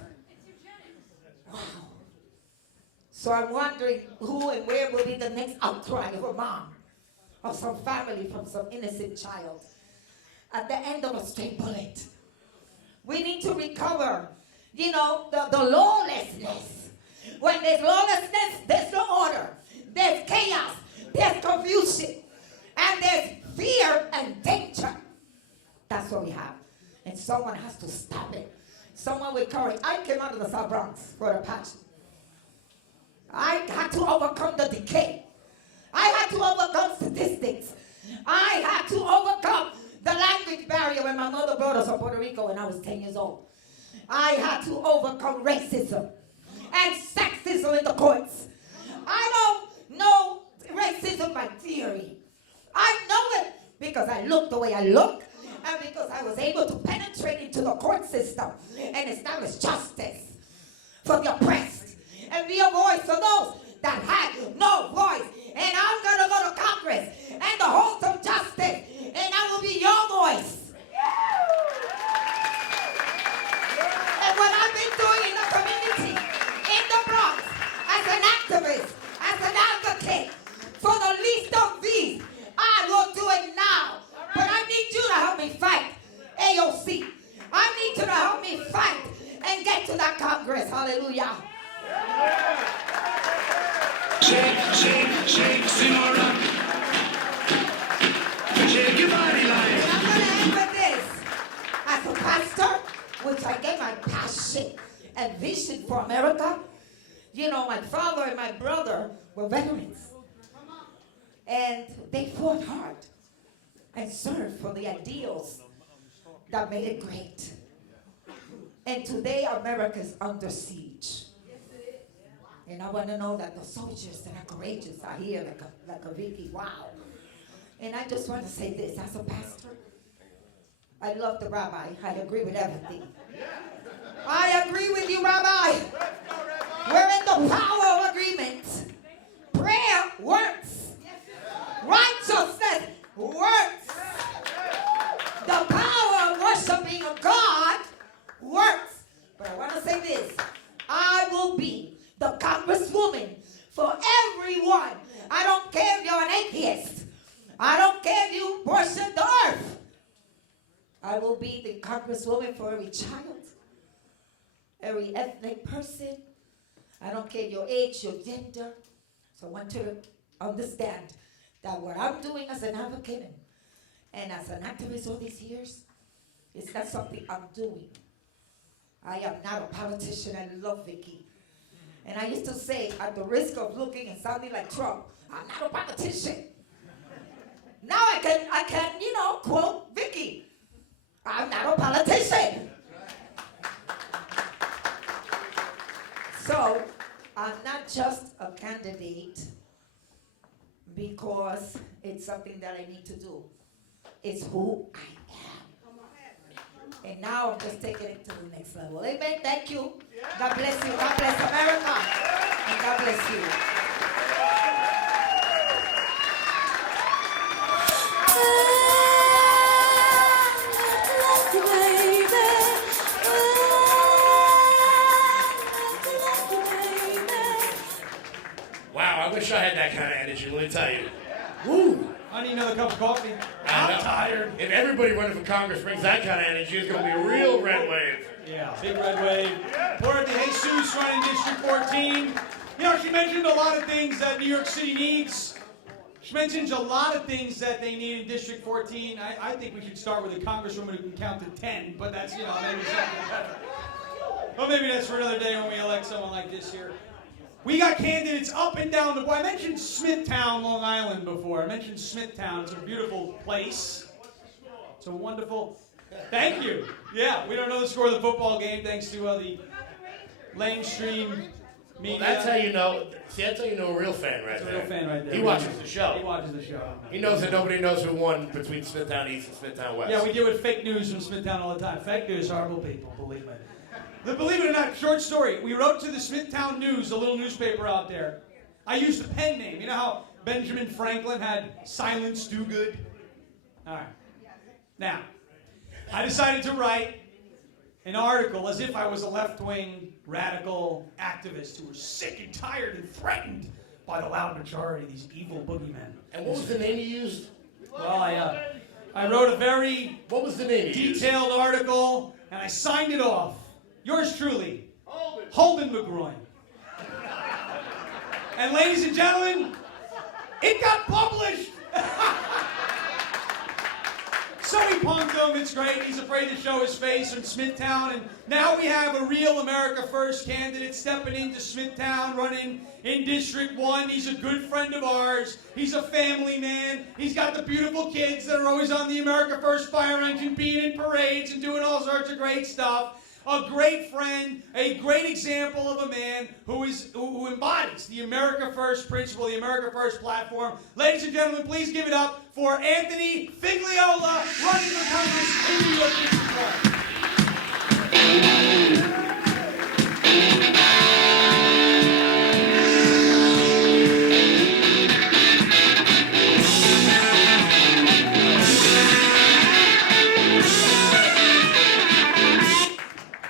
Wow. So I'm wondering who and where will be the next outcry of a mom, of some family from some innocent child at the end of a straight bullet. We need to recover, the lawlessness. When there's lawlessness, there's no order. There's chaos. There's confusion. And there's fear and danger. That's what we have. And someone has to stop it. Someone with courage. I came out of the South Bronx for a passion. I had to overcome the decay. I had to overcome statistics. I had to overcome the language barrier when my mother brought us from Puerto Rico when I was 10 years old. I had to overcome racism and sexism in the courts. I don't know racism by theory. I know it because I look the way I look, and because I was able to penetrate into the court system and establish justice for the oppressed and be a voice for those that had no voice. And I'm going to go to Congress and the halls of justice, and I will be your voice. And what I've been doing in the community, in the Bronx, as an activist, as an advocate for the least of these, I will do it now. But I need you to help me fight AOC. I need you to help me fight and get to that Congress. Hallelujah. Shake, shake, shake, Simona. Shake your body line. And I'm going to end with this. As a pastor, which I get my passion and vision for America, my father and my brother were veterans. And they fought hard and served for the ideals that made it great. And today America is under siege. And I want to know that the soldiers that are courageous are here like a Vicky. Wow. And I just want to say this, as a pastor, I love the rabbi. I agree with everything. I agree with you, Rabbi. We're in the power of agreement. Prayer works. Righteousness works. The power of worshiping God works. But I want to say this. I will be the congresswoman for everyone. I don't care if you're an atheist. I don't care if you worship the earth. I will be the congresswoman for every child, every ethnic person. I don't care your age, your gender. So I want you to understand that what I'm doing as an advocate and as an activist all these years, it's not something I'm doing. I am not a politician. I love Vicky. And I used to say, at the risk of looking and sounding like Trump, I'm not a politician. Now I can, quote Vicky. I'm not a politician. So, I'm not just a candidate because it's something that I need to do. It's who I am. And now I'm just taking it to the next level. Amen. Thank you. God bless you. God bless America. And God bless you. Wow, I wish I had that kind of energy, let me tell you. Woo! I need another cup of coffee. I'm tired. If everybody running for Congress brings that kind of energy, it's going to be a real red wave. Yeah, big red wave. Poor de Jesus running District 14. She mentioned a lot of things that New York City needs. She mentions a lot of things that they need in District 14. I think we should start with a congresswoman who can count to 10, but that's, maybe something better. Well, maybe that's for another day when we elect someone like this here. We got candidates up and down the board. I mentioned Smithtown, Long Island before. I mentioned Smithtown. It's a beautiful place. It's a wonderful... Thank you. Yeah, we don't know the score of the football game thanks to the mainstream media. Well, that's how you know. See, that's how you know a real fan right there. That's a real fan right there. He watches the show. He watches the show. He knows that nobody knows who won between Smithtown East and Smithtown West. Yeah, we deal with fake news from Smithtown all the time. Fake news, horrible people, believe me. Believe it or not, short story. We wrote to the Smithtown News, a little newspaper out there. I used a pen name. You know how Benjamin Franklin had Silence Do Good? All right. Now, I decided to write an article as if I was a left-wing radical activist who was sick and tired and threatened by the loud majority, these evil boogeymen. And what was the name you used? Well, I wrote a very what was the name detailed article, and I signed it off. Yours truly, Holden McGroin. And ladies and gentlemen, it got published. So he punked him. It's great. He's afraid to show his face in Smithtown. And now we have a real America First candidate stepping into Smithtown, running in District 1. He's a good friend of ours. He's a family man. He's got the beautiful kids that are always on the America First fire engine, being in parades and doing all sorts of great stuff. A great friend, a great example of a man who embodies the America First principle, the America First platform. Ladies and gentlemen, please give it up for Anthony Figliola, running for Congress in New York District 1.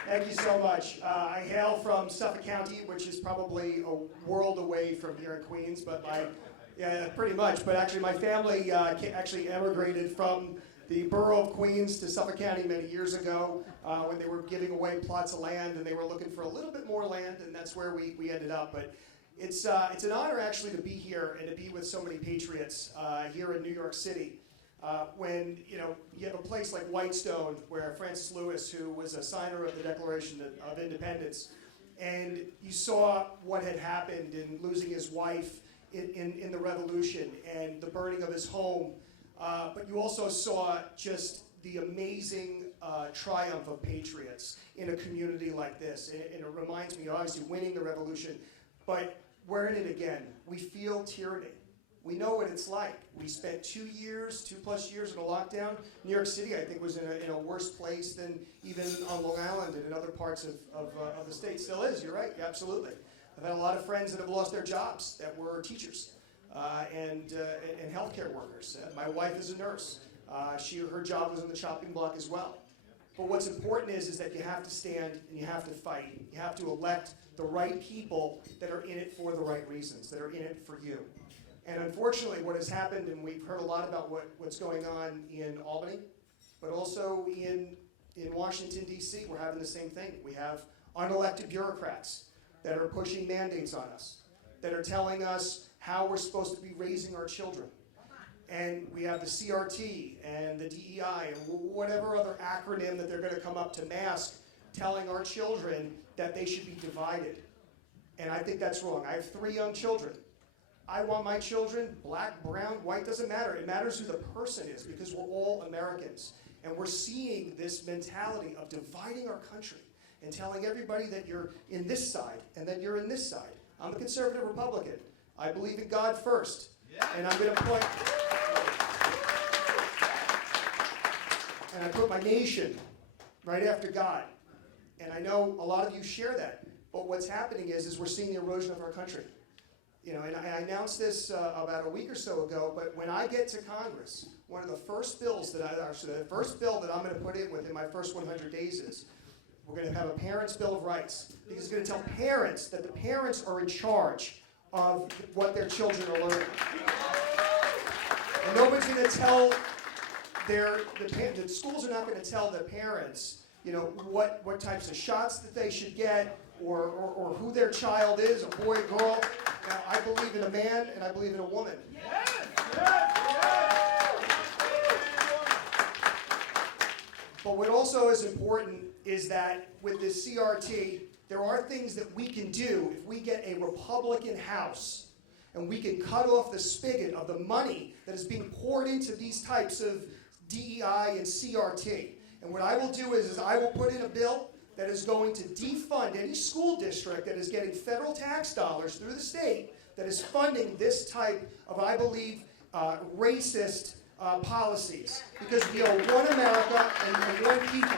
Thank you so much. I hail from Suffolk County, which is probably a world away from here in Queens, but pretty much. But actually, my family actually emigrated from the borough of Queens to Suffolk County many years ago when they were giving away plots of land, and they were looking for a little bit more land, and that's where we ended up. But it's an honor actually to be here and to be with so many patriots here in New York City. When you have a place like Whitestone, where Francis Lewis, who was a signer of the Declaration of Independence, and you saw what had happened in losing his wife in the Revolution and the burning of his home, but you also saw just the amazing triumph of patriots in a community like this. And it reminds me, obviously, winning the Revolution, but we're in it again. We feel tyranny. We know what it's like. We spent 2 plus years in a lockdown. New York City, I think, was in a worse place than even on Long Island and in other parts of the state. Still is, you're right, absolutely. I've had a lot of friends that have lost their jobs that were teachers and healthcare workers. My wife is a nurse. Her job was on the chopping block as well. But what's important is that you have to stand and you have to fight. You have to elect the right people that are in it for the right reasons, that are in it for you. And unfortunately, what has happened, and we've heard a lot about what's going on in Albany, but also in Washington, D.C., we're having the same thing. We have unelected bureaucrats that are pushing mandates on us, that are telling us how we're supposed to be raising our children. And we have the CRT and the DEI and whatever other acronym that they're going to come up to mask, telling our children that they should be divided. And I think that's wrong. I have 3 young children. I want my children, black, brown, white, doesn't matter. It matters who the person is, because we're all Americans. And we're seeing this mentality of dividing our country and telling everybody that you're in this side and that you're in this side. I'm a conservative Republican. I believe in God first. And I'm going to point... And I put my nation right after God. And I know a lot of you share that. But what's happening is we're seeing the erosion of our country. You know, and I announced this about a week or so ago, but when I get to Congress, one of the first bills that the first bill that I'm going to put in within my first 100 days is we're going to have a Parents' Bill of Rights. Because it's going to tell parents that the parents are in charge of what their children are learning. And nobody's going to tell the schools are not going to tell the parents, you know, what types of shots that they should get, or who their child is, a boy, girl. Now, I believe in a man and I believe in a woman. But what also is important is that with this CRT, there are things that we can do if we get a Republican House and we can cut off the spigot of the money that is being poured into these types of DEI and CRT. And what I will do is I will put in a bill that is going to defund any school district that is getting federal tax dollars through the state that is funding this type of, I believe, racist policies. Because we are one America and one people.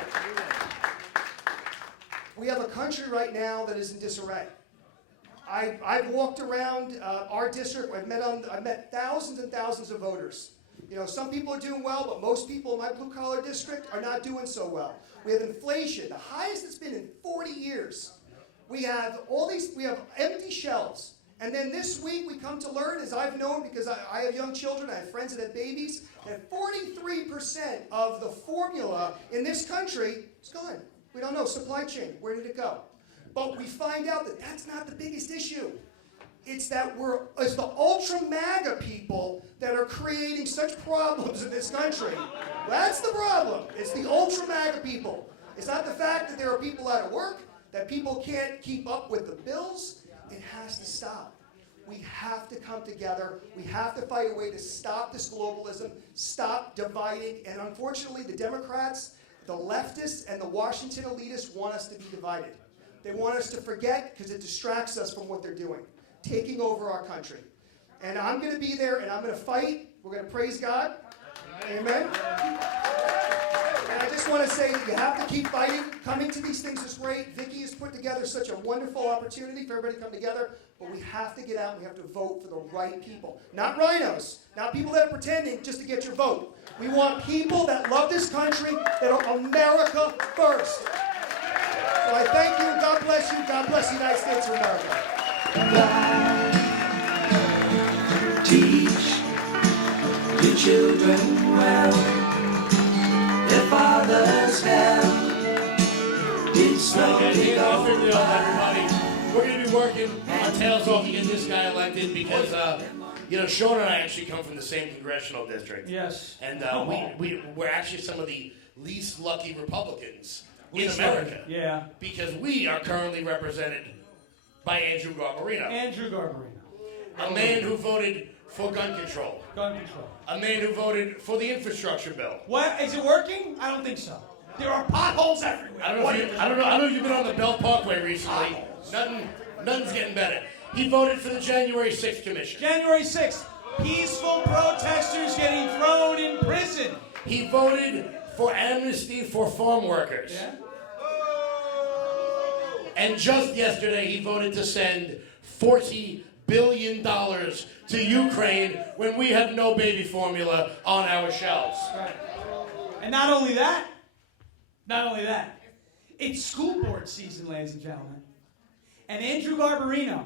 We have a country right now that is in disarray. I've walked around our district. I've met thousands and thousands of voters. You know, some people are doing well, but most people in my blue-collar district are not doing so well. We have inflation, the highest it's been in 40 years. We have empty shelves. And then this week we come to learn, as I've known, because I have young children, I have friends that have babies, that 43% of the formula in this country is gone. We don't know, supply chain, where did it go? But we find out that that's not the biggest issue. It's that it's the ultra MAGA people that are creating such problems in this country. That's the problem. It's the ultra MAGA people. It's not the fact that there are people out of work, that people can't keep up with the bills. It has to stop. We have to come together. We have to fight a way to stop this globalism, stop dividing. And unfortunately, the Democrats, the leftists, and the Washington elitists want us to be divided. They want us to forget because it distracts us from what they're doing, taking over our country. And I'm going to be there, and I'm going to fight. We're going to praise God. Amen. And I just want to say that you have to keep fighting. Coming to these things is great. Vicki has put together such a wonderful opportunity for everybody to come together. But we have to get out and we have to vote for the right people. Not rhinos. Not people that are pretending just to get your vote. We want people that love this country, that are America first. So I thank you. God bless you. God bless the United States of America. Teach your children well. Their father's hell. It's not everybody. We're going to be working our tails off to get this guy elected because, you know, Sean and I actually come from the same congressional district. Yes. And we're actually some of the least lucky Republicans in America. Yeah. Because we are currently represented by Andrew Garbarino. Andrew Garbarino. A man who voted for gun control. Gun control. A man who voted for the infrastructure bill. What? Is it working? I don't think so. There are potholes everywhere. I don't know if you've been on the Belt Parkway recently. Nothing's getting better. He voted for the January 6th Commission. January 6th. Peaceful protesters getting thrown in prison. He voted for amnesty for farm workers. Yeah. And just yesterday he voted to send $40 billion to Ukraine when we have no baby formula on our shelves. Right. And not only that, it's school board season, ladies and gentlemen. And Andrew Garbarino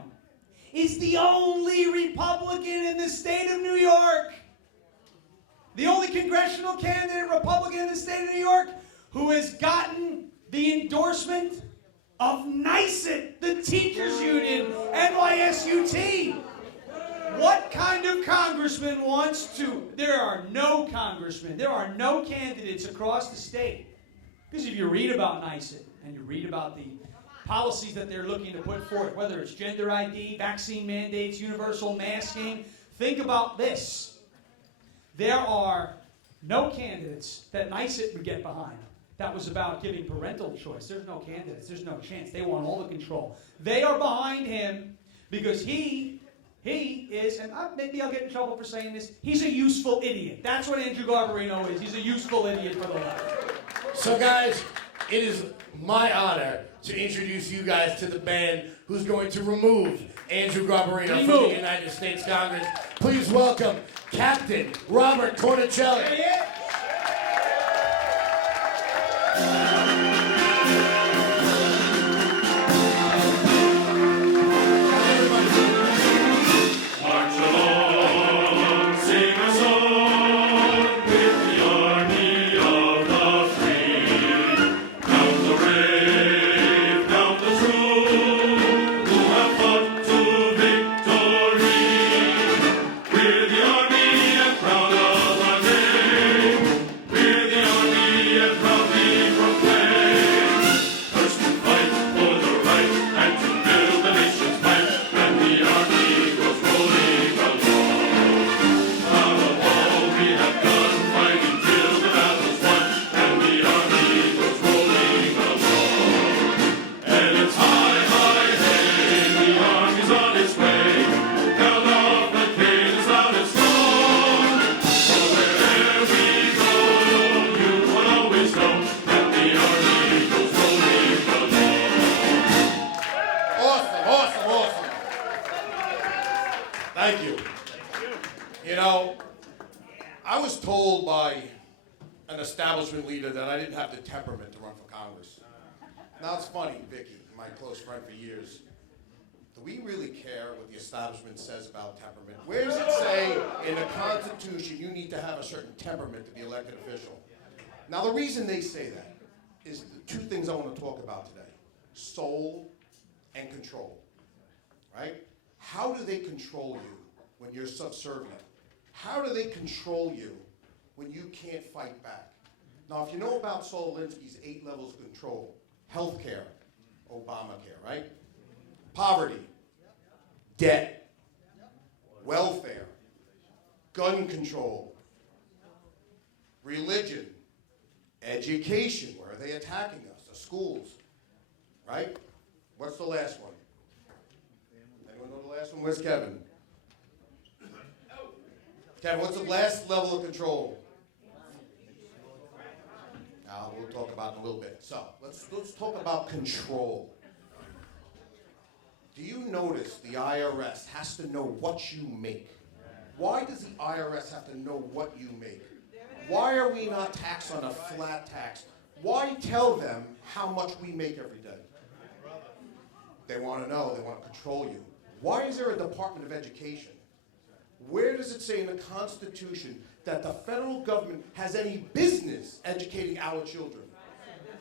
is the only Republican in the state of New York. The only congressional candidate Republican in the state of New York who has gotten the endorsement of NYSUT, the teachers union, NYSUT. What kind of congressman wants to? There are no congressmen, there are no candidates across the state. Because if you read about NYSUT and you read about the policies that they're looking to put forth, whether it's gender ID, vaccine mandates, universal masking, think about this. There are no candidates that NYSUT would get behind. That was about giving parental choice. There's no candidates. There's no chance. They want all the control. They are behind him because he is, and maybe I'll get in trouble for saying this, he's a useful idiot. That's what Andrew Garbarino is. He's a useful idiot for the left. So guys, it is my honor to introduce you guys to the band who's going to remove Andrew Garbarino from the United States Congress. Please welcome Captain Robert Cornicelli. Thank you. You know, I was told by an establishment leader that I didn't have the temperament to run for Congress. Now it's funny, Vicky, my close friend for years. Do we really care what the establishment says about temperament? Where does it say in the Constitution you need to have a certain temperament to be elected official? Now the reason they say that is the two things I want to talk about today. Soul and control, right? How do they control you when you're subservient? How do they control you when you can't fight back? Now, if you know about Saul Alinsky's 8 levels of control, healthcare, Obamacare, right? Poverty, debt, welfare, gun control, religion, education, where are they attacking us? The schools, right? What's the last one? Anyone know the last one? Where's Kevin? Kevin, what's the last level of control? Now, we'll talk about it in a little bit. So, let's talk about control. Do you notice the IRS has to know what you make? Why does the IRS have to know what you make? Why are we not taxed on a flat tax? Why tell them how much we make every day? They want to know. They want to control you. Why is there a Department of Education? Where does it say in the Constitution that the federal government has any business educating our children?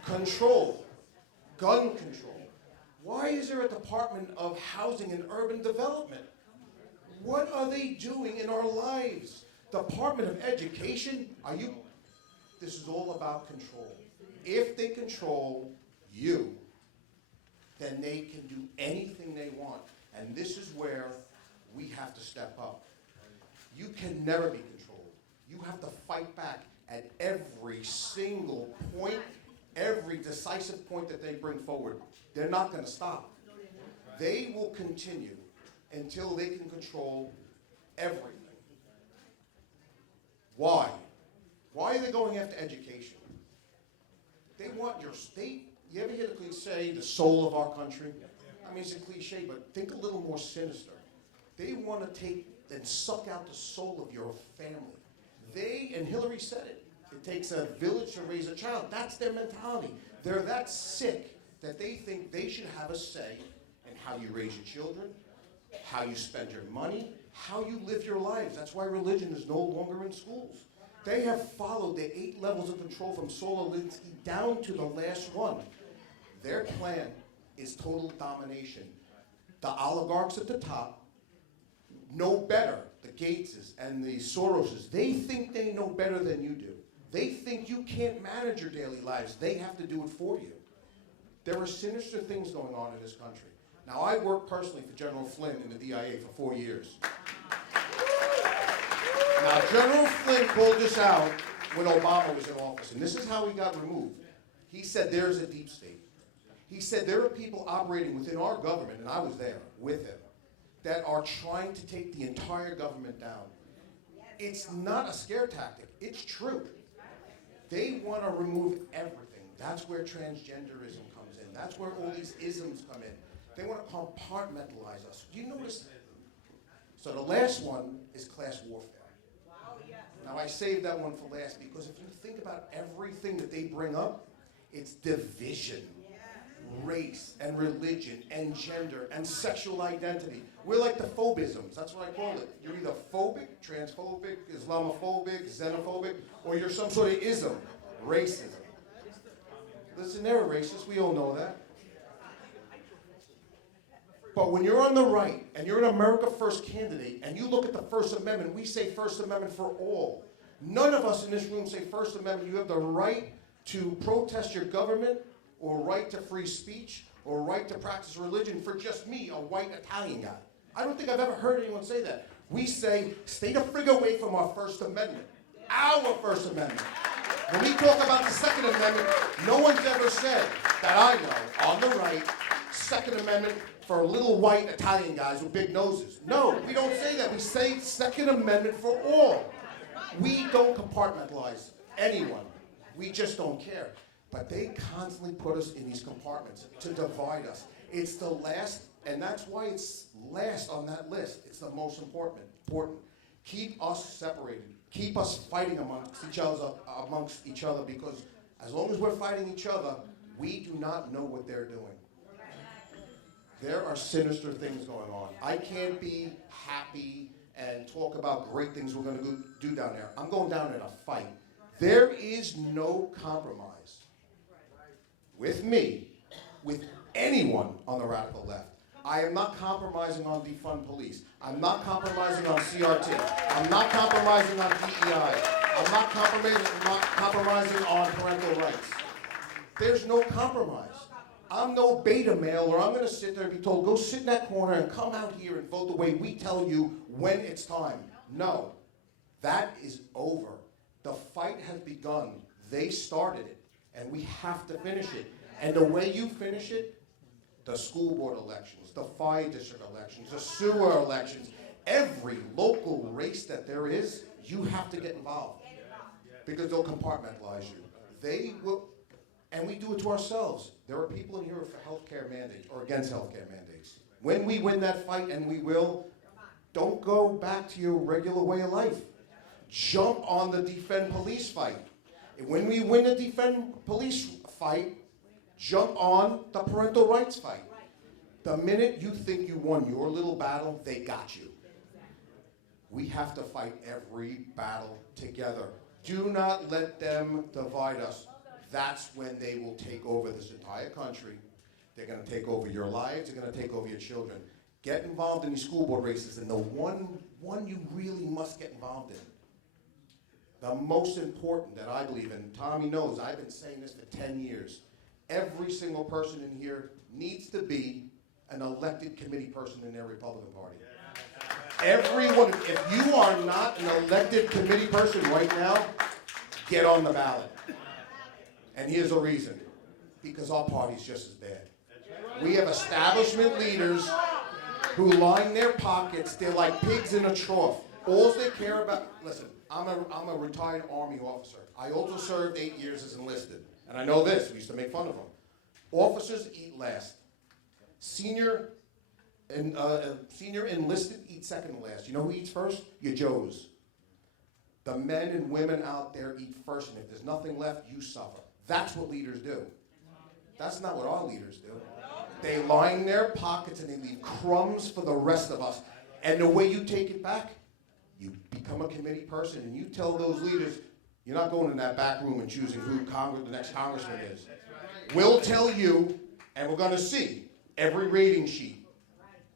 Control. Gun control. Why is there a Department of Housing and Urban Development? What are they doing in our lives? Department of Education? This is all about control. If they control you, then they can do anything they want. And this is where we have to step up. You can never be controlled. You have to fight back at every single point, every decisive point that they bring forward. They're not going to stop. They will continue until they can control everything. Why? Why are they going after education? They want your state. You ever hear the cliche, the soul of our country? I mean, it's a cliche, but think a little more sinister. They want to take and suck out the soul of your family. They, and Hillary said it, it takes a village to raise a child. That's their mentality. They're that sick that they think they should have a say in how you raise your children, how you spend your money, how you live your lives. That's why religion is no longer in schools. They have followed the 8 levels of control from Saul Alinsky down to the last one. Their plan is total domination. The oligarchs at the top know better, the Gateses and the Soroses. They think they know better than you do. They think you can't manage your daily lives. They have to do it for you. There are sinister things going on in this country. Now, I worked personally for General Flynn in the DIA for 4 years. Now, General Flynn pulled this out when Obama was in office, and this is how he got removed. He said there's a deep state. He said there are people operating within our government, and I was there with him, that are trying to take the entire government down. It's not a scare tactic. It's true. They want to remove everything. That's where transgenderism comes in. That's where all these isms come in. They want to compartmentalize us. You notice? So the last one is class warfare. Now, I saved that one for last because if you think about everything that they bring up, it's division, race, and religion, and gender, and sexual identity. We're like the phobisms. That's what I call it. You're either phobic, transphobic, Islamophobic, xenophobic, or you're some sort of ism, racism. Listen, they're racist. We all know that. But when you're on the right, and you're an America First candidate, and you look at the First Amendment, we say First Amendment for all. None of us in this room say First Amendment, you have the right to protest your government, or right to free speech, or right to practice religion for just me, a white Italian guy. I don't think I've ever heard anyone say that. We say, stay the frig away from our First Amendment. Our First Amendment. When we talk about the Second Amendment, no one's ever said, that I know, on the right, Second Amendment for little white Italian guys with big noses. No, we don't say that. We say Second Amendment for all. We don't compartmentalize anyone. We just don't care. But they constantly put us in these compartments to divide us. It's the last, and that's why it's last on that list. It's the most important. Keep us separated. Keep us fighting amongst each other, because as long as we're fighting each other, we do not know what they're doing. There are sinister things going on. I can't be happy and talk about great things we're going to do down there. I'm going down in a fight. There is no compromise with me, with anyone on the radical left. I am not compromising on defund police. I'm not compromising on CRT. I'm not compromising on DEI. I'm not compromising on parental rights. There's no compromise. I'm no beta male, or I'm going to sit there and be told, go sit in that corner and come out here and vote the way we tell you when it's time. No, that is over. The fight has begun. They started it, and we have to finish it. And the way you finish it, the school board elections, the fire district elections, the sewer elections, every local race that there is, you have to get involved, because they'll compartmentalize you. They will. And we do it to ourselves. There are people in here for healthcare mandates or against healthcare mandates. When we win that fight, and we will, don't go back to your regular way of life. Jump on the defend police fight. And when we win the defend police fight, jump on the parental rights fight. The minute you think you won your little battle, they got you. We have to fight every battle together. Do not let them divide us. That's when they will take over this entire country. They're going to take over your lives. They're going to take over your children. Get involved in these school board races, and the one you really must get involved in. The most important that I believe in, Tommy knows, I've been saying this for 10 years. Every single person in here needs to be an elected committee person in their Republican Party. Everyone, if you are not an elected committee person right now, get on the ballot. And here's a reason. Because our party's just as bad. We have establishment leaders who line their pockets. They're like pigs in a trough. All they care about, listen, I'm a retired Army officer. I also served 8 years as enlisted. And I know this, we used to make fun of them. Officers eat last. Senior enlisted eat second to last. You know who eats first? Your Joes. The men and women out there eat first, and if there's nothing left, you suffer. That's what leaders do. That's not what our leaders do. They line their pockets and they leave crumbs for the rest of us. And the way you take it back, you become a committee person and you tell those leaders, you're not going in that back room and choosing who the next congressman is. We'll tell you, and we're going to see every rating sheet,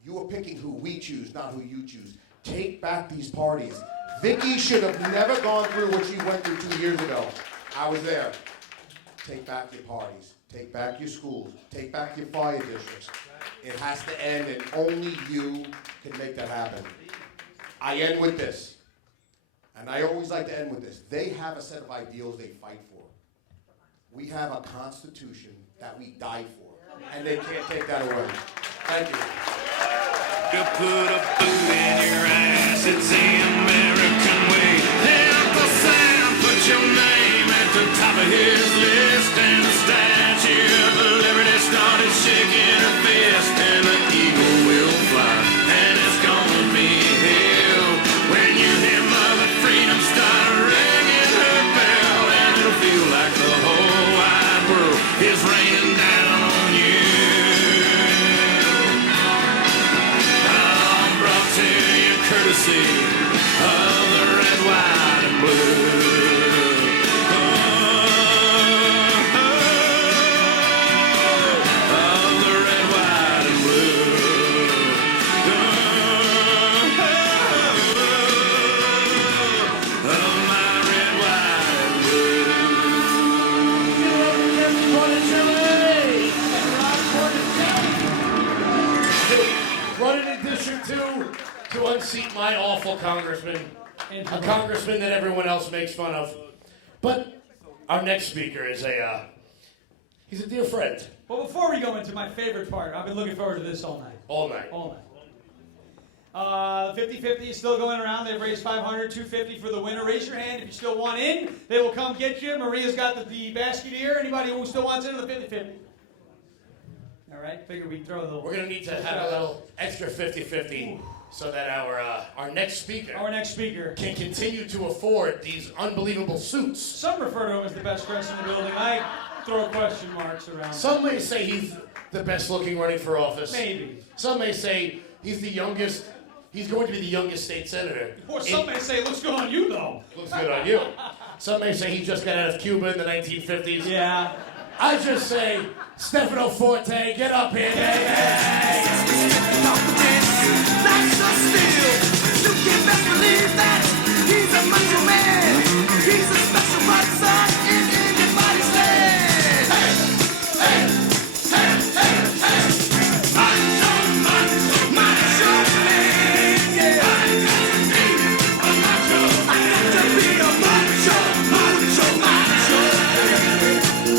you are picking who we choose, not who you choose. Take back these parties. Vicky should have never gone through what she went through 2 years ago. I was there. Take back your parties. Take back your schools. Take back your fire districts. It has to end, and only you can make that happen. I end with this, and I always like to end with this. They have a set of ideals they fight for. We have a constitution that we die for, and they can't take that away. Thank you. To put a boot in your ass, it's the American way. Uncle Sam put your name at the top of his list, and the Statue of Liberty started shaking her fist, and the eagle will fly, and it's gonna be hell when you hear Mother Freedom start ringing her bell, and it'll feel like the whole wide world is raining down on you. Courtesy of the red, white, and blue. Of the red, white, and blue. Of my red, white, and Run in addition to unseat my awful congressman, a congressman that everyone else makes fun of. But our next speaker is he's a dear friend. Well, before we go into my favorite part, I've been looking forward to this all night. All night. All night. 50-50 is still going around. They've raised $500, $250 for the winner. Raise your hand if you still want in. They will come get you. Maria's got the basket here. Anybody who still wants into the 50-50? All right, figure we throw a little. We're going to need to have a little extra 50-50 so that our next speaker can continue to afford these unbelievable suits. Some refer to him as the best dressed in the building. I throw question marks around. Some may say he's the best looking running for office. Maybe. Some may say he's the youngest. He's going to be the youngest state senator. Or some may say, looks good on you, though. Looks good on you. Some may say he just got out of Cuba in the 1950s. Yeah. I just say, Stefano Forte, get up here. Hey, That's so still. You can best believe that he's a macho man. He's a special white son in anybody's land. Hey, hey, hey, hey, hey. Macho, macho, macho man. Yeah. I got to be a macho, macho, macho.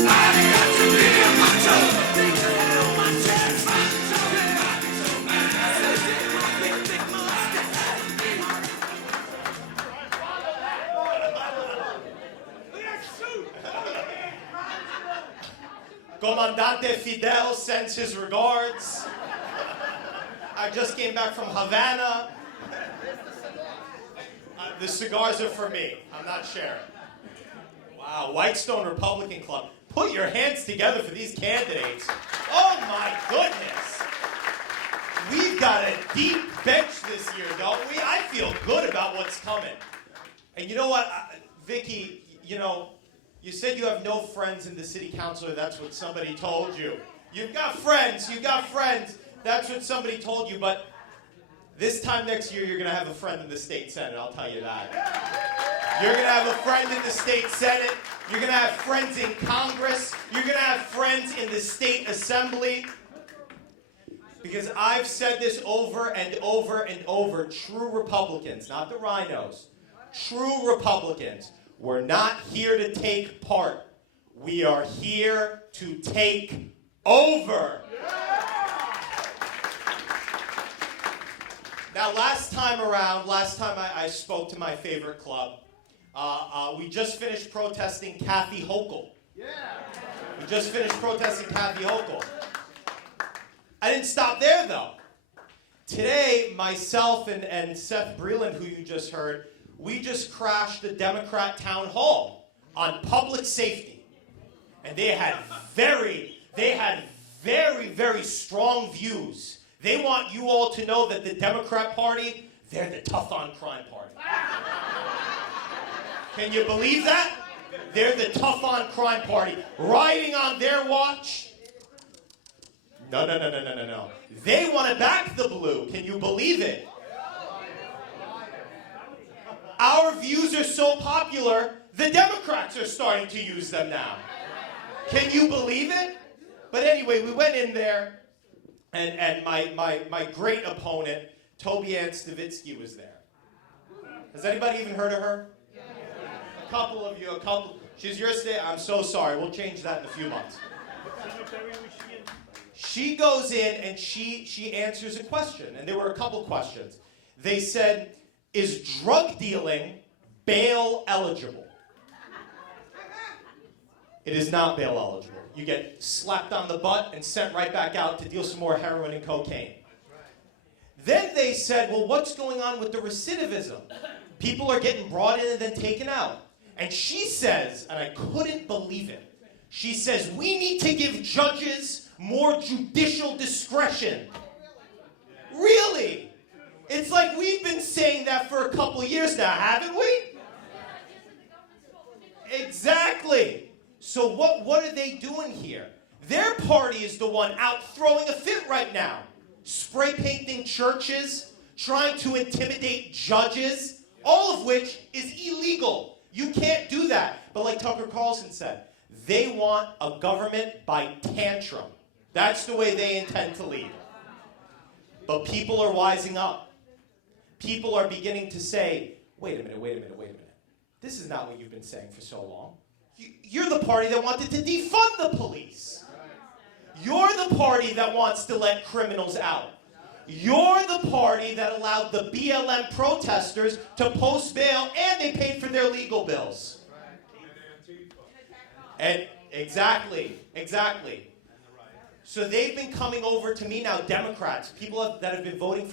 I got to be a macho. Take a hell, macho, macho, Comandante Fidel sends his regards. I just came back from Havana. The cigars are for me. I'm not sharing. Wow, Whitestone Republican Club. Put your hands together for these candidates. Oh my goodness. We've got a deep bench this year, don't we? I feel good about what's coming. And you know what, Vicky, you know, you said you have no friends in the city council. That's what somebody told you. You've got friends. That's what somebody told you. But this time next year, you're going to have a friend in the state senate. I'll tell you that. You're going to have a friend in the state senate. You're going to have friends in Congress. You're going to have friends in the state assembly. Because I've said this over and over and over. True Republicans, not the rhinos. True Republicans. We're not here to take part. We are here to take over. Now, last time I spoke to my favorite club, we just finished protesting Kathy Hochul. We just finished protesting Kathy Hochul. I didn't stop there, though. Today, myself and Seth Breland, who you just heard, we just crashed the Democrat town hall on public safety. And they had very, very strong views. They want you all to know that the Democrat Party, they're the tough on crime party. Can you believe that? They're the tough on crime party. Riding on their watch, No. They want to back the blue. Can you believe it? Our views are so popular, the Democrats are starting to use them now. Can you believe it? But anyway, we went in there, and my great opponent, Toby Ann Stavitsky, was there. Has anybody even heard of her? A couple of you, She's your state. I'm so sorry. We'll change that in a few months. She goes in and she answers a question, and there were a couple questions. They said, is drug dealing bail eligible? It is not bail eligible. You get slapped on the butt and sent right back out to deal some more heroin and cocaine. Then they said, well, what's going on with the recidivism? People are getting brought in and then taken out. And she says, and I couldn't believe it, she says, we need to give judges more judicial discretion. Really? It's like we've been saying that for a couple years now, haven't we? Exactly. So what are they doing here? Their party is the one out throwing a fit right now. Spray painting churches, trying to intimidate judges, all of which is illegal. You can't do that. But like Tucker Carlson said, they want a government by tantrum. That's the way they intend to lead. But people are wising up. People are beginning to say, wait a minute. This is not what you've been saying for so long. You're the party that wanted to defund the police. You're the party that wants to let criminals out. You're the party that allowed the BLM protesters to post bail, and they paid for their legal bills. And exactly. So they've been coming over to me now, Democrats, people that have been voting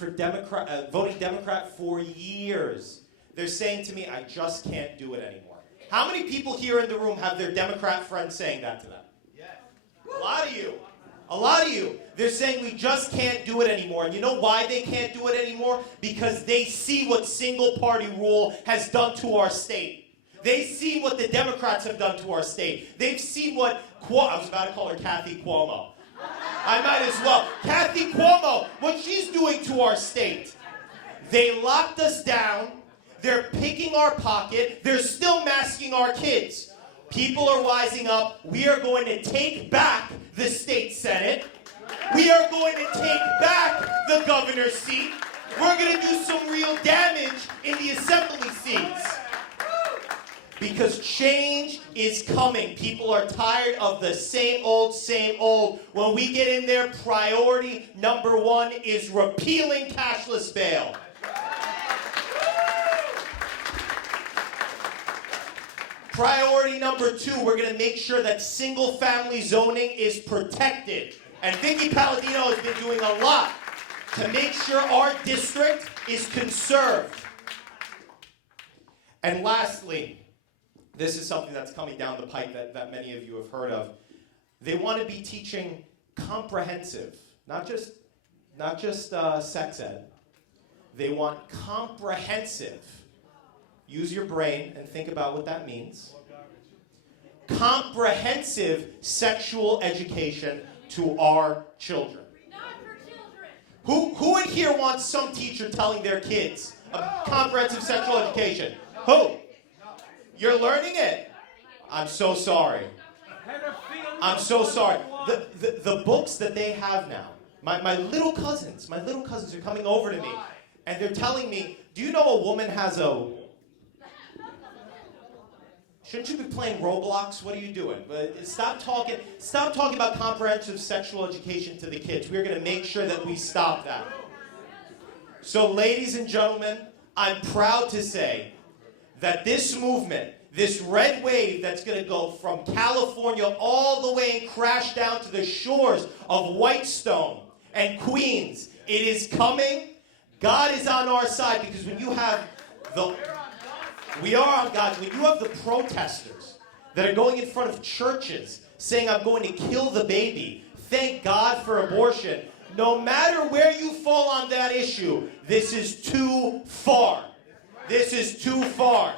Democrat for years. They're saying to me, I just can't do it anymore. How many people here in the room have their Democrat friends saying that to them? Yes. A lot of you. They're saying we just can't do it anymore. And you know why they can't do it anymore? Because they see what single party rule has done to our state. They see what the Democrats have done to our state. They've seen what I was about to call her Kathy Cuomo. I might as well. Kathy Cuomo, what she's doing to our state. They locked us down. They're picking our pocket. They're still masking our kids. People are wising up. We are going to take back the state senate. We are going to take back the governor's seat. We're going to do some real damage in the assembly seats. Because change is coming. People are tired of the same old. When we get in there, priority number one is repealing cashless bail. Priority number two, we're going to make sure that single-family zoning is protected. And Vicky Palladino has been doing a lot to make sure our district is conserved. And lastly, this is something that's coming down the pipe that many of you have heard of. They want to be teaching comprehensive, not just sex ed. They want comprehensive. Use your brain and think about what that means. Comprehensive sexual education to our children. Not for children. Who in here wants some teacher telling their kids comprehensive sexual education? Who? You're learning it? I'm so sorry. I'm so sorry. The books that they have now, my little cousins are coming over to me, and they're telling me, do you know a woman has a... Shouldn't you be playing Roblox? What are you doing? But stop talking about comprehensive sexual education to the kids. We're going to make sure that we stop that. So, ladies and gentlemen, I'm proud to say that this movement, this red wave that's going to go from California all the way and crash down to the shores of Whitestone and Queens, it is coming. God is on our side, because when you have we are on God. When you have the protesters that are going in front of churches saying, I'm going to kill the baby, thank God for abortion. No matter where you fall on that issue, this is too far. This is too far.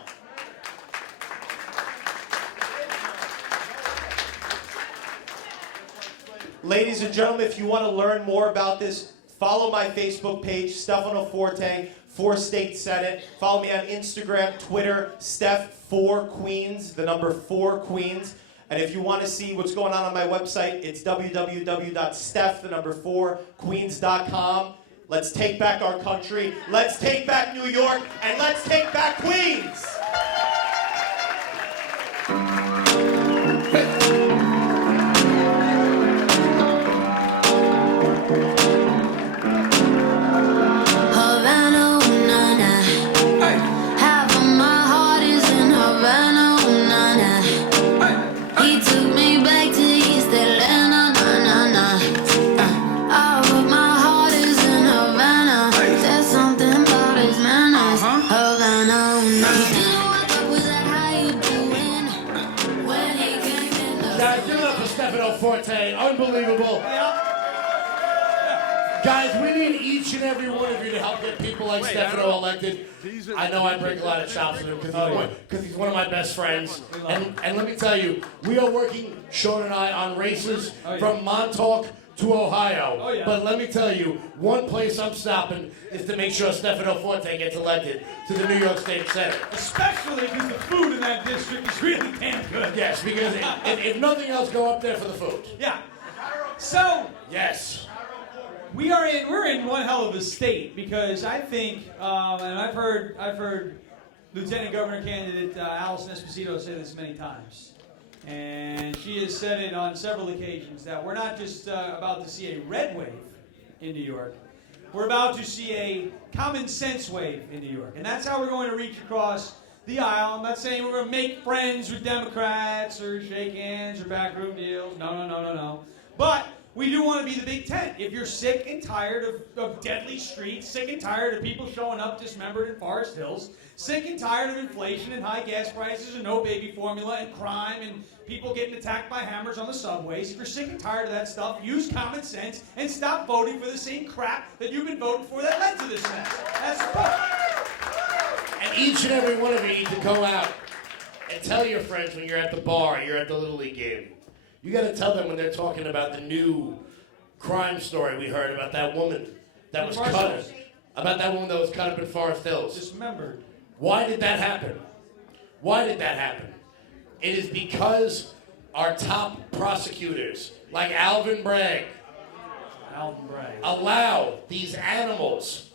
Ladies and gentlemen, if you want to learn more about this, follow my Facebook page, Stefano Forte, for State Senate. Follow me on Instagram, Twitter, Steph4Queens, the number 4 Queens. And if you want to see what's going on my website, it's www.steph4queens.com. Let's take back our country. Let's take back New York. And let's take back Queens. Forte, unbelievable. Guys, we need each and every one of you to help get people like Stefano elected. I know I break a lot of chops with him because he's one of my best friends. And let me tell you, we are working, Sean and I, on races from Montauk to Ohio. But let me tell you, one place I'm stopping is to make sure Stefano Forte gets elected to the New York State Senate. Especially because the food in that district is really damn good. Yes, because if nothing else, go up there for the food. Yeah. So. Yes. We're in one hell of a state because I think, and I've heard Lieutenant Governor candidate Allison Esposito say this many times. And she has said it on several occasions that we're not just about to see a red wave in New York. We're about to see a common sense wave in New York. And that's how we're going to reach across the aisle. I'm not saying we're going to make friends with Democrats or shake hands or backroom deals. No. But we do want to be the big tent. If you're sick and tired of deadly streets, sick and tired of people showing up dismembered in Forest Hills, sick and tired of inflation and high gas prices and no baby formula and crime and people getting attacked by hammers on the subways. If you're sick and tired of that stuff, use common sense and stop voting for the same crap that you've been voting for that led to this mess. That's the point. And each and every one of you need to go out and tell your friends when you're at the bar, you're at the Little League game. You got to tell them when they're talking about the new crime story we heard about that woman that was cut up. About that woman that was cut up in Forest Hills. Dismembered. Why did that happen? Why did that happen? It is because our top prosecutors, like Alvin Bragg, allow these animals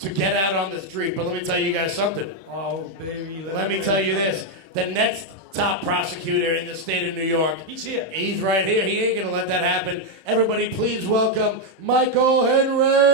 to get out on the street. But let me tell you guys something. Oh, baby. Let me tell you this. The next top prosecutor in the state of New York. He's here. He's right here. He ain't gonna let that happen. Everybody, please welcome Michael Henry.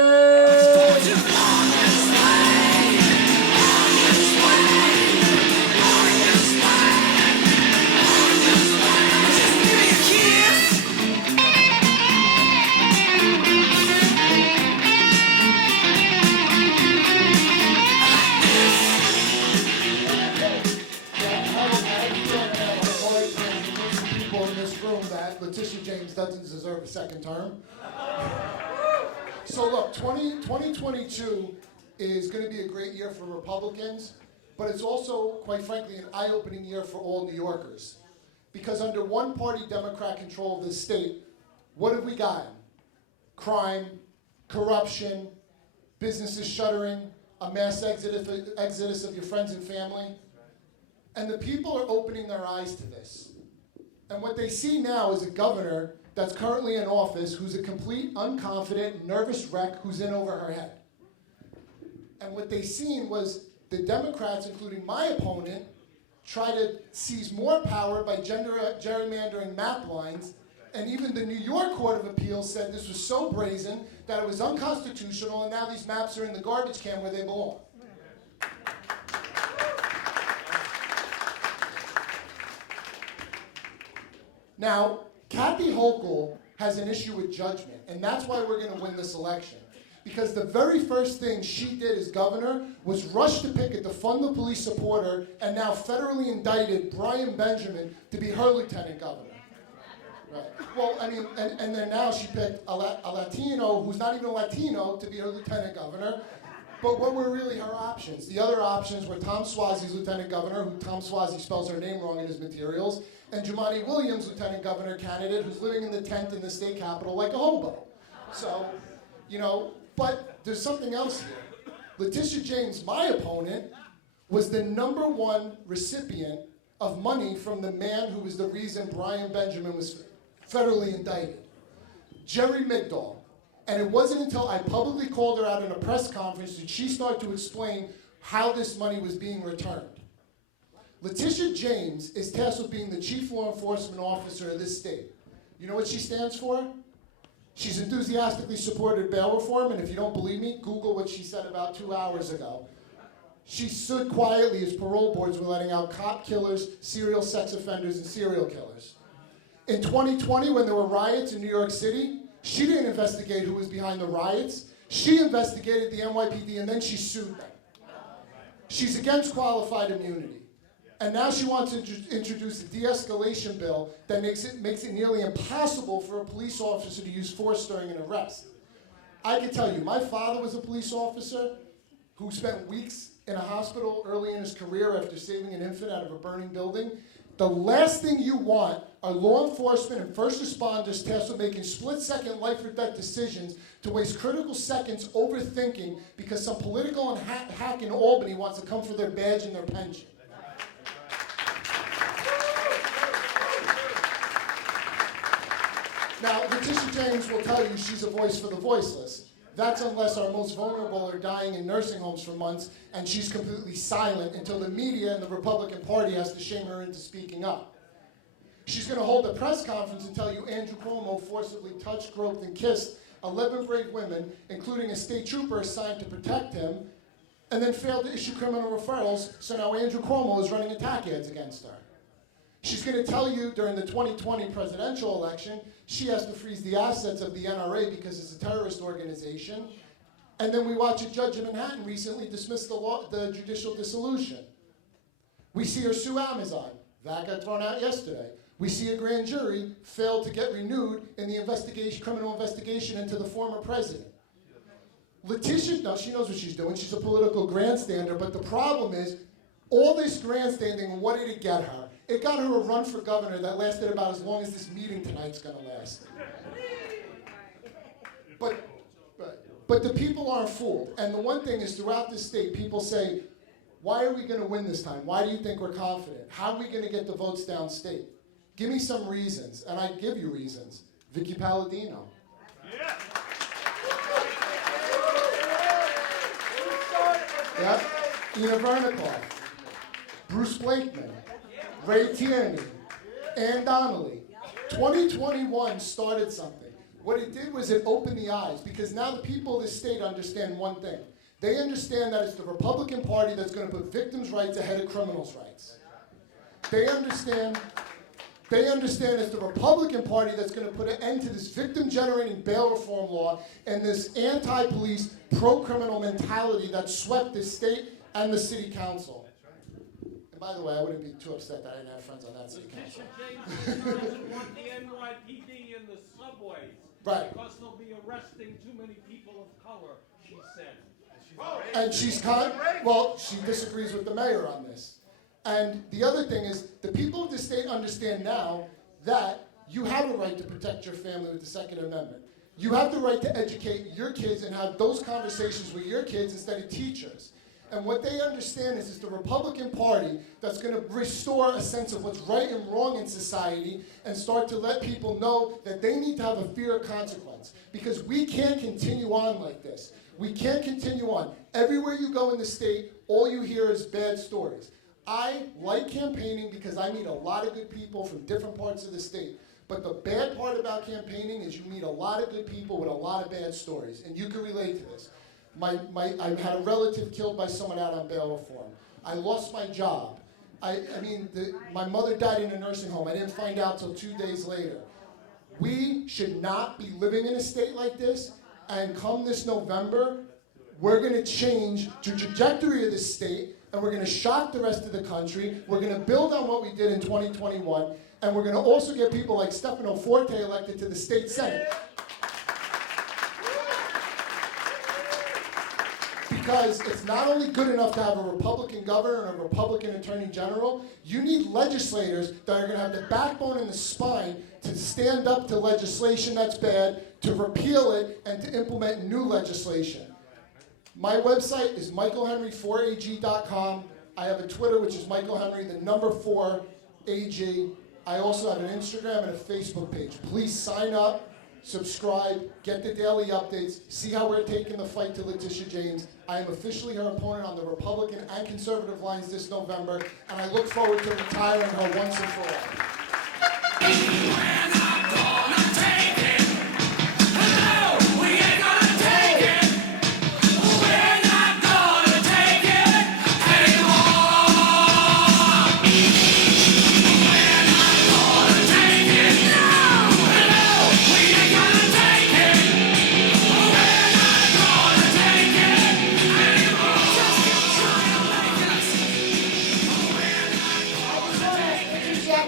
Doesn't deserve a second term. So look, 2022 is going to be a great year for Republicans, but it's also, quite frankly, an eye-opening year for all New Yorkers. Because under one-party Democrat control of this state, what have we got? Crime, corruption, businesses shuttering, a mass exodus of your friends and family. And the people are opening their eyes to this. And what they see now is a governor that's currently in office who's a complete, unconfident, nervous wreck who's in over her head. And what they seen was the Democrats, including my opponent, try to seize more power by gerrymandering map lines. And even the New York Court of Appeals said this was so brazen that it was unconstitutional, and now these maps are in the garbage can where they belong. Now, Kathy Hochul has an issue with judgment, and that's why we're going to win this election. Because the very first thing she did as governor was rush to pick a defund the police supporter and now federally indicted Brian Benjamin to be her lieutenant governor. Right. Well, I mean, and then now she picked a Latino who's not even a Latino to be her lieutenant governor. But what were really her options? The other options were Tom Suozzi's lieutenant governor, who Tom Suozzi spells her name wrong in his materials, and Jumaane Williams, lieutenant governor candidate, who's living in the tent in the state capitol like a hobo. So, but there's something else here. Letitia James, my opponent, was the #1 recipient of money from the man who was the reason Brian Benjamin was federally indicted, Jerry Migdal. And it wasn't until I publicly called her out in a press conference that she started to explain how this money was being returned. Letitia James is tasked with being the chief law enforcement officer of this state. You know what she stands for? She's enthusiastically supported bail reform, and if you don't believe me, Google what she said about 2 hours ago. She stood quietly as parole boards were letting out cop killers, serial sex offenders, and serial killers. In 2020, when there were riots in New York City, she didn't investigate who was behind the riots. She investigated the NYPD, and then she sued them. She's against qualified immunity. And now she wants to introduce a de-escalation bill that makes it nearly impossible for a police officer to use force during an arrest. I can tell you, my father was a police officer who spent weeks in a hospital early in his career after saving an infant out of a burning building. The last thing you want are law enforcement and first responders tasked with making split-second life-or-death decisions to waste critical seconds overthinking because some political hack in Albany wants to come for their badge and their pension. Now, Letitia James will tell you she's a voice for the voiceless. That's unless our most vulnerable are dying in nursing homes for months, and she's completely silent until the media and the Republican Party has to shame her into speaking up. She's going to hold a press conference and tell you Andrew Cuomo forcibly touched, groped, and kissed 11 brave women, including a state trooper assigned to protect him, and then failed to issue criminal referrals, so now Andrew Cuomo is running attack ads against her. She's going to tell you during the 2020 presidential election, she has to freeze the assets of the NRA because it's a terrorist organization. And then we watch a judge in Manhattan recently dismiss the judicial dissolution. We see her sue Amazon. That got thrown out yesterday. We see a grand jury fail to get renewed in the criminal investigation into the former president. Letitia, no, she knows what she's doing. She's a political grandstander, but the problem is, all this grandstanding, what did it get her? It got her a run for governor that lasted about as long as this meeting tonight's going to last. But the people aren't fooled. And the one thing is, throughout this state, people say, why are we going to win this time? Why do you think we're confident? How are we going to get the votes downstate? Give me some reasons, and I give you reasons. Vicky Palladino. Yep. Ina Vernikov. Bruce Blakeman. Ray Tierney, Ann Donnelly. 2021 started something. What it did was it opened the eyes, because now the people of this state understand one thing. They understand that it's the Republican Party that's going to put victims' rights ahead of criminals' rights. They understand it's the Republican Party that's going to put an end to this victim-generating bail reform law and this anti-police, pro-criminal mentality that swept this state and the city council. By the way, I wouldn't be too upset that I didn't have friends on that city council. Letitia James doesn't want the NYPD in the subways. Right. Because they'll be arresting too many people of color, she said. And she disagrees with the mayor on this. And the other thing is, the people of the state understand now that you have a right to protect your family with the Second Amendment. You have the right to educate your kids and have those conversations with your kids instead of teachers. And what they understand is it's the Republican Party that's going to restore a sense of what's right and wrong in society and start to let people know that they need to have a fear of consequence. Because we can't continue on like this. We can't continue on. Everywhere you go in the state, all you hear is bad stories. I like campaigning because I meet a lot of good people from different parts of the state. But the bad part about campaigning is you meet a lot of good people with a lot of bad stories. And you can relate to this. I had a relative killed by someone out on bail reform. I lost my job. My mother died in a nursing home. I didn't find out till 2 days later. We should not be living in a state like this. And come this November, we're going to change the trajectory of this state, and we're going to shock the rest of the country. We're going to build on what we did in 2021, and we're going to also get people like Stefano Forte elected to the state senate. because it's not only good enough to have a Republican governor and a Republican attorney general, you need legislators that are going to have the backbone and the spine to stand up to legislation that's bad, to repeal it, and to implement new legislation. My website is michaelhenry4ag.com. I have a Twitter, which is michaelhenry, the number 4ag. I also have an Instagram and a Facebook page. Please sign up, subscribe, get the daily updates, see how we're taking the fight to Letitia James. I am officially her opponent on the Republican and conservative lines this November, and I look forward to retiring her once and for all.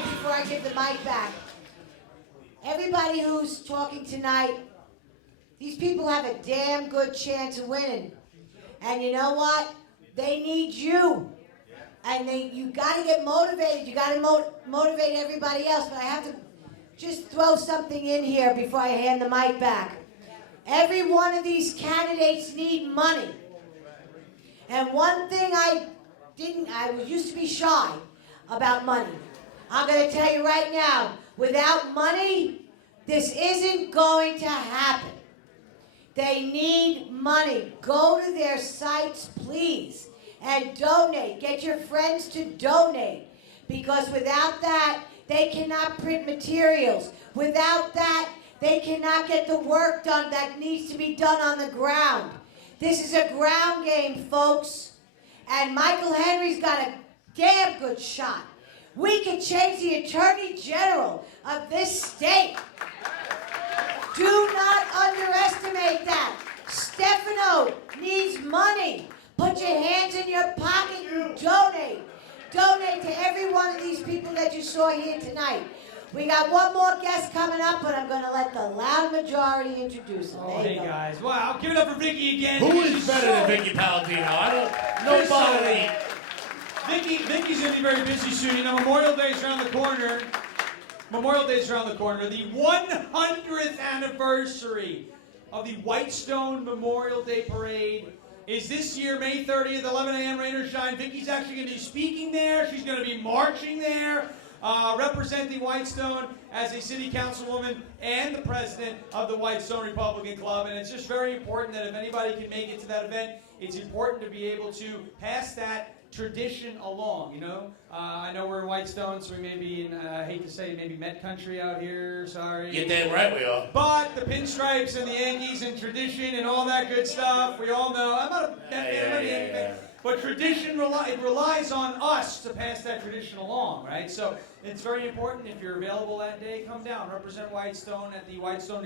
Before I give the mic back, everybody who's talking tonight, these people have a damn good chance of winning. And you know what? They need you. And you got to get motivated. You got to motivate everybody else. But I have to just throw something in here before I hand the mic back. Every one of these candidates need money. And one thing I used to be shy about money. I'm going to tell you right now, without money, this isn't going to happen. They need money. Go to their sites, please, and donate. Get your friends to donate, because without that, they cannot print materials. Without that, they cannot get the work done that needs to be done on the ground. This is a ground game, folks, and Michael Henry's got a damn good shot. We can change the Attorney General of this state. Do not underestimate that. Stefano needs money. Put your hands in your pocket and donate. Donate to every one of these people that you saw here tonight. We got one more guest coming up, but I'm going to let the loud majority introduce him. Oh, hey, guys. Wow, give it up for Vicky again. Who is better than Vicky Palladino? I don't know. Nobody. Vicky's going to be very busy soon. You know, Memorial Day's around the corner. The 100th anniversary of the Whitestone Memorial Day Parade is this year, May 30th, 11 a.m., rain or shine. Vicky's actually going to be speaking there. She's going to be marching there, representing Whitestone as a city councilwoman and the president of the Whitestone Republican Club. And it's just very important that if anybody can make it to that event, it's important to be able to pass that tradition along, you know. I know we're in Whitestone, so we may be in, I hate to say, maybe Met country out here, sorry. You're damn right we are. But the pinstripes and the Yankees and tradition and all that good stuff, we all know. I'm not a Met fan, but tradition relies on us to pass that tradition along, right? So it's very important. If you're available that day, come down, represent Whitestone at the Whitestone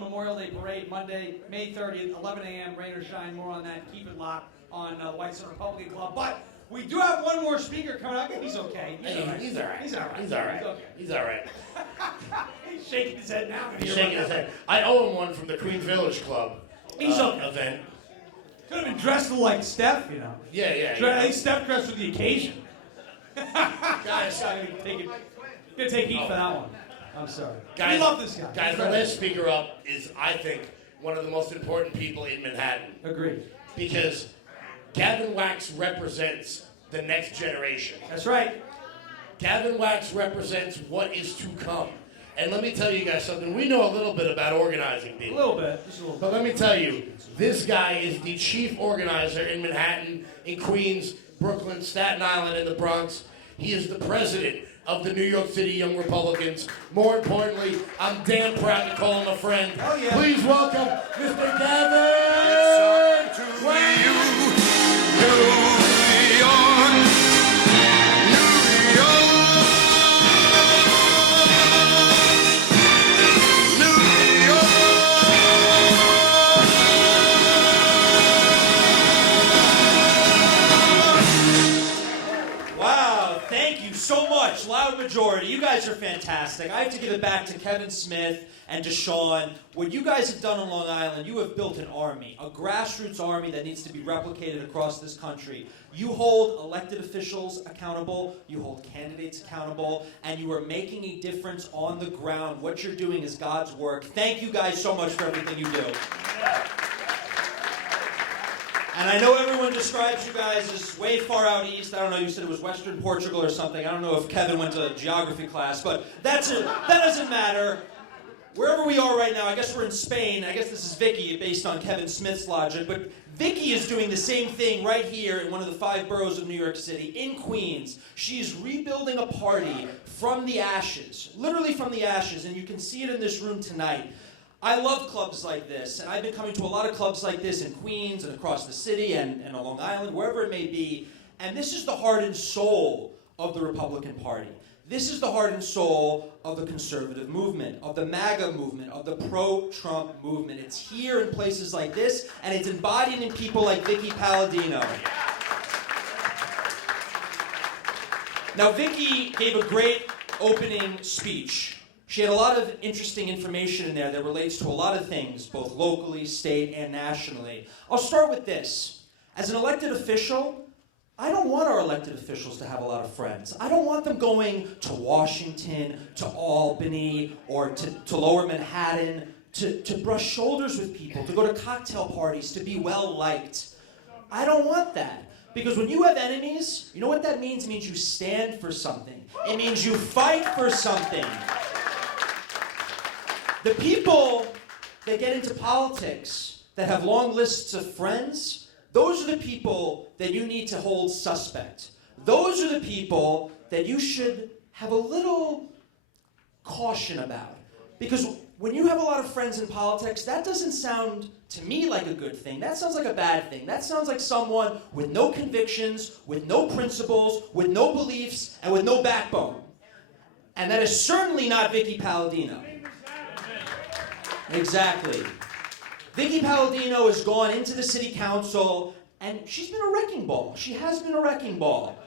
Memorial Day Parade, Monday, May 30th, 11 a.m., rain or shine. More on that. Keep it locked on the Whitestone Republican Club. But we do have one more speaker coming up. He's okay. He's all right. He's all right. He's all right. He's all right. Okay. He's all right. He's shaking his head now. He's shaking his head. I owe him one from the Queens Village Club. He's okay. Event. Could have been dressed like Steph, you know. Yeah. I think Steph dressed for the occasion. Guys, I'm gonna take heat for that one. I'm sorry. Guys, we love this guy. Guys, the last speaker up is, I think, one of the most important people in Manhattan. Agreed. Because Gavin Wax represents the next generation. That's right. Gavin Wax represents what is to come. And let me tell you guys something. We know a little bit about organizing people. A little bit. Just a little bit. But let me tell you, this guy is the chief organizer in Manhattan, in Queens, Brooklyn, Staten Island, and the Bronx. He is the president of the New York City Young Republicans. More importantly, I'm damn proud to call him a friend. Oh, yeah. Please welcome Mr. Gavin Wax. so much. Loud majority. You guys are fantastic. I have to give it back to Kevin Smith and to Sean. What you guys have done on Long Island, you have built an army, a grassroots army that needs to be replicated across this country. You hold elected officials accountable, you hold candidates accountable, and you are making a difference on the ground. What you're doing is God's work. Thank you guys so much for everything you do. And I know everyone describes you guys as way far out east. I don't know, you said it was Western Portugal or something. I don't know if Kevin went to geography class, but that doesn't matter. Wherever we are right now, I guess we're in Spain. I guess this is Vicky, based on Kevin Smith's logic. But Vicky is doing the same thing right here in one of the 5 boroughs of New York City, in Queens. She's rebuilding a party from the ashes, literally from the ashes, and you can see it in this room tonight. I love clubs like this, and I've been coming to a lot of clubs like this in Queens and across the city and on Long Island, wherever it may be. And this is the heart and soul of the Republican Party. This is the heart and soul of the conservative movement, of the MAGA movement, of the pro-Trump movement. It's here in places like this, and it's embodied in people like Vicky Palladino. Now, Vicky gave a great opening speech. She had a lot of interesting information in there that relates to a lot of things, both locally, state, and nationally. I'll start with this. As an elected official, I don't want our elected officials to have a lot of friends. I don't want them going to Washington, to Albany, or to Lower Manhattan, to brush shoulders with people, to go to cocktail parties, to be well-liked. I don't want that. Because when you have enemies, you know what that means? It means you stand for something. It means you fight for something. The people that get into politics, that have long lists of friends, those are the people that you need to hold suspect. Those are the people that you should have a little caution about. Because when you have a lot of friends in politics, that doesn't sound to me like a good thing. That sounds like a bad thing. That sounds like someone with no convictions, with no principles, with no beliefs, and with no backbone. And that is certainly not Vicky Palladino. Exactly. Vicky Palladino has gone into the city council, and she's been a wrecking ball. She has been a wrecking ball.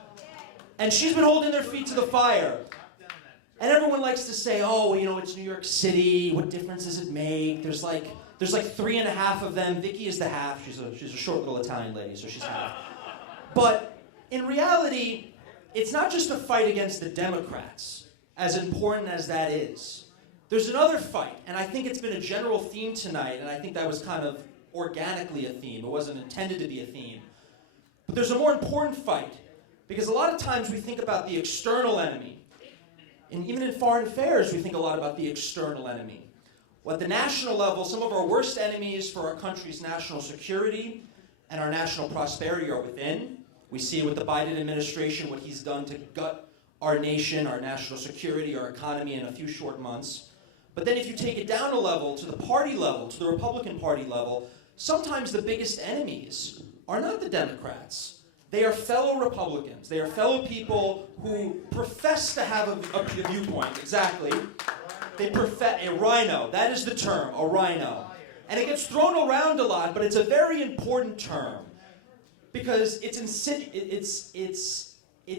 And she's been holding their feet to the fire. And everyone likes to say, oh, you know, it's New York City. What difference does it make? There's like 3.5 of them. Vicky is the half. She's a short little Italian lady, so she's half. But in reality, it's not just a fight against the Democrats, as important as that is. There's another fight, and I think it's been a general theme tonight, and I think that was kind of organically a theme. It wasn't intended to be a theme. But there's a more important fight, because a lot of times we think about the external enemy. And even in foreign affairs, we think a lot about the external enemy. Well, at the national level, some of our worst enemies for our country's national security and our national prosperity are within. We see it with the Biden administration, what he's done to gut our nation, our national security, our economy in a few short months. But then if you take it down a level, to the party level, to the Republican Party level, sometimes the biggest enemies are not the Democrats. They are fellow Republicans. They are fellow people who profess to have a viewpoint. Exactly. They profess a rhino. That is the term, a rhino. And it gets thrown around a lot, but it's a very important term because it's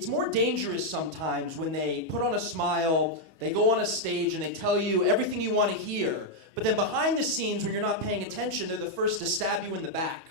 more dangerous sometimes when they put on a smile, they go on a stage, and they tell you everything you want to hear. But then behind the scenes, when you're not paying attention, they're the first to stab you in the back.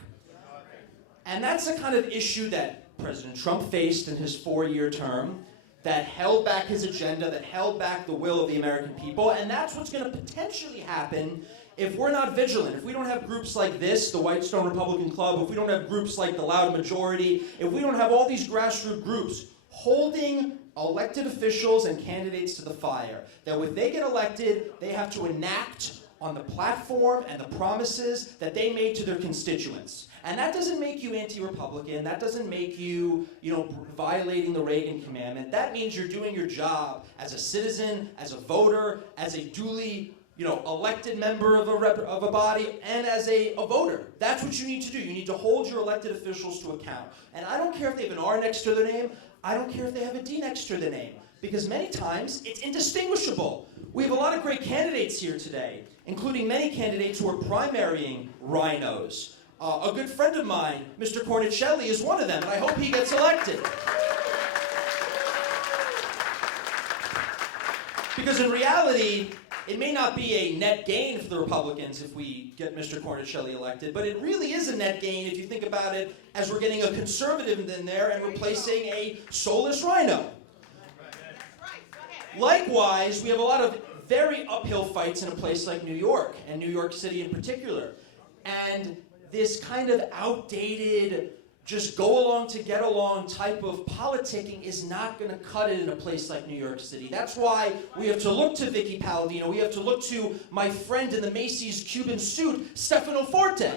And that's the kind of issue that President Trump faced in his 4-year term, that held back his agenda, that held back the will of the American people. And that's what's going to potentially happen if we're not vigilant. If we don't have groups like this, the Whitestone Republican Club, if we don't have groups like the Loud Majority, if we don't have all these grassroots groups holding elected officials and candidates to the fire, that when they get elected, they have to enact on the platform and the promises that they made to their constituents. And that doesn't make you anti-Republican. That doesn't make you, violating the Reagan commandment. That means you're doing your job as a citizen, as a voter, as a duly, elected member of a body, and as a voter. That's what you need to do. You need to hold your elected officials to account. And I don't care if they have an R next to their name. I don't care if they have a D next to their name. Because many times, it's indistinguishable. We have a lot of great candidates here today, including many candidates who are primarying rhinos. A good friend of mine, Mr. Cornicelli, is one of them, and I hope he gets elected. Because in reality, it may not be a net gain for the Republicans if we get Mr. Cornicelli elected, but it really is a net gain if you think about it as we're getting a conservative in there and replacing a soulless rhino. Likewise, we have a lot of very uphill fights in a place like New York, and New York City in particular. And this kind of outdated, just go along to get along type of politicking is not going to cut it in a place like New York City. That's why we have to look to Vicky Palladino. We have to look to my friend in the Macy's Cuban suit, Stefano Forte.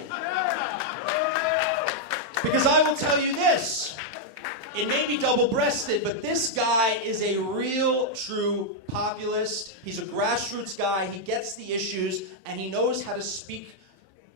Because I will tell you this, it may be double-breasted, but this guy is a real, true populist. He's a grassroots guy. He gets the issues, and he knows how to speak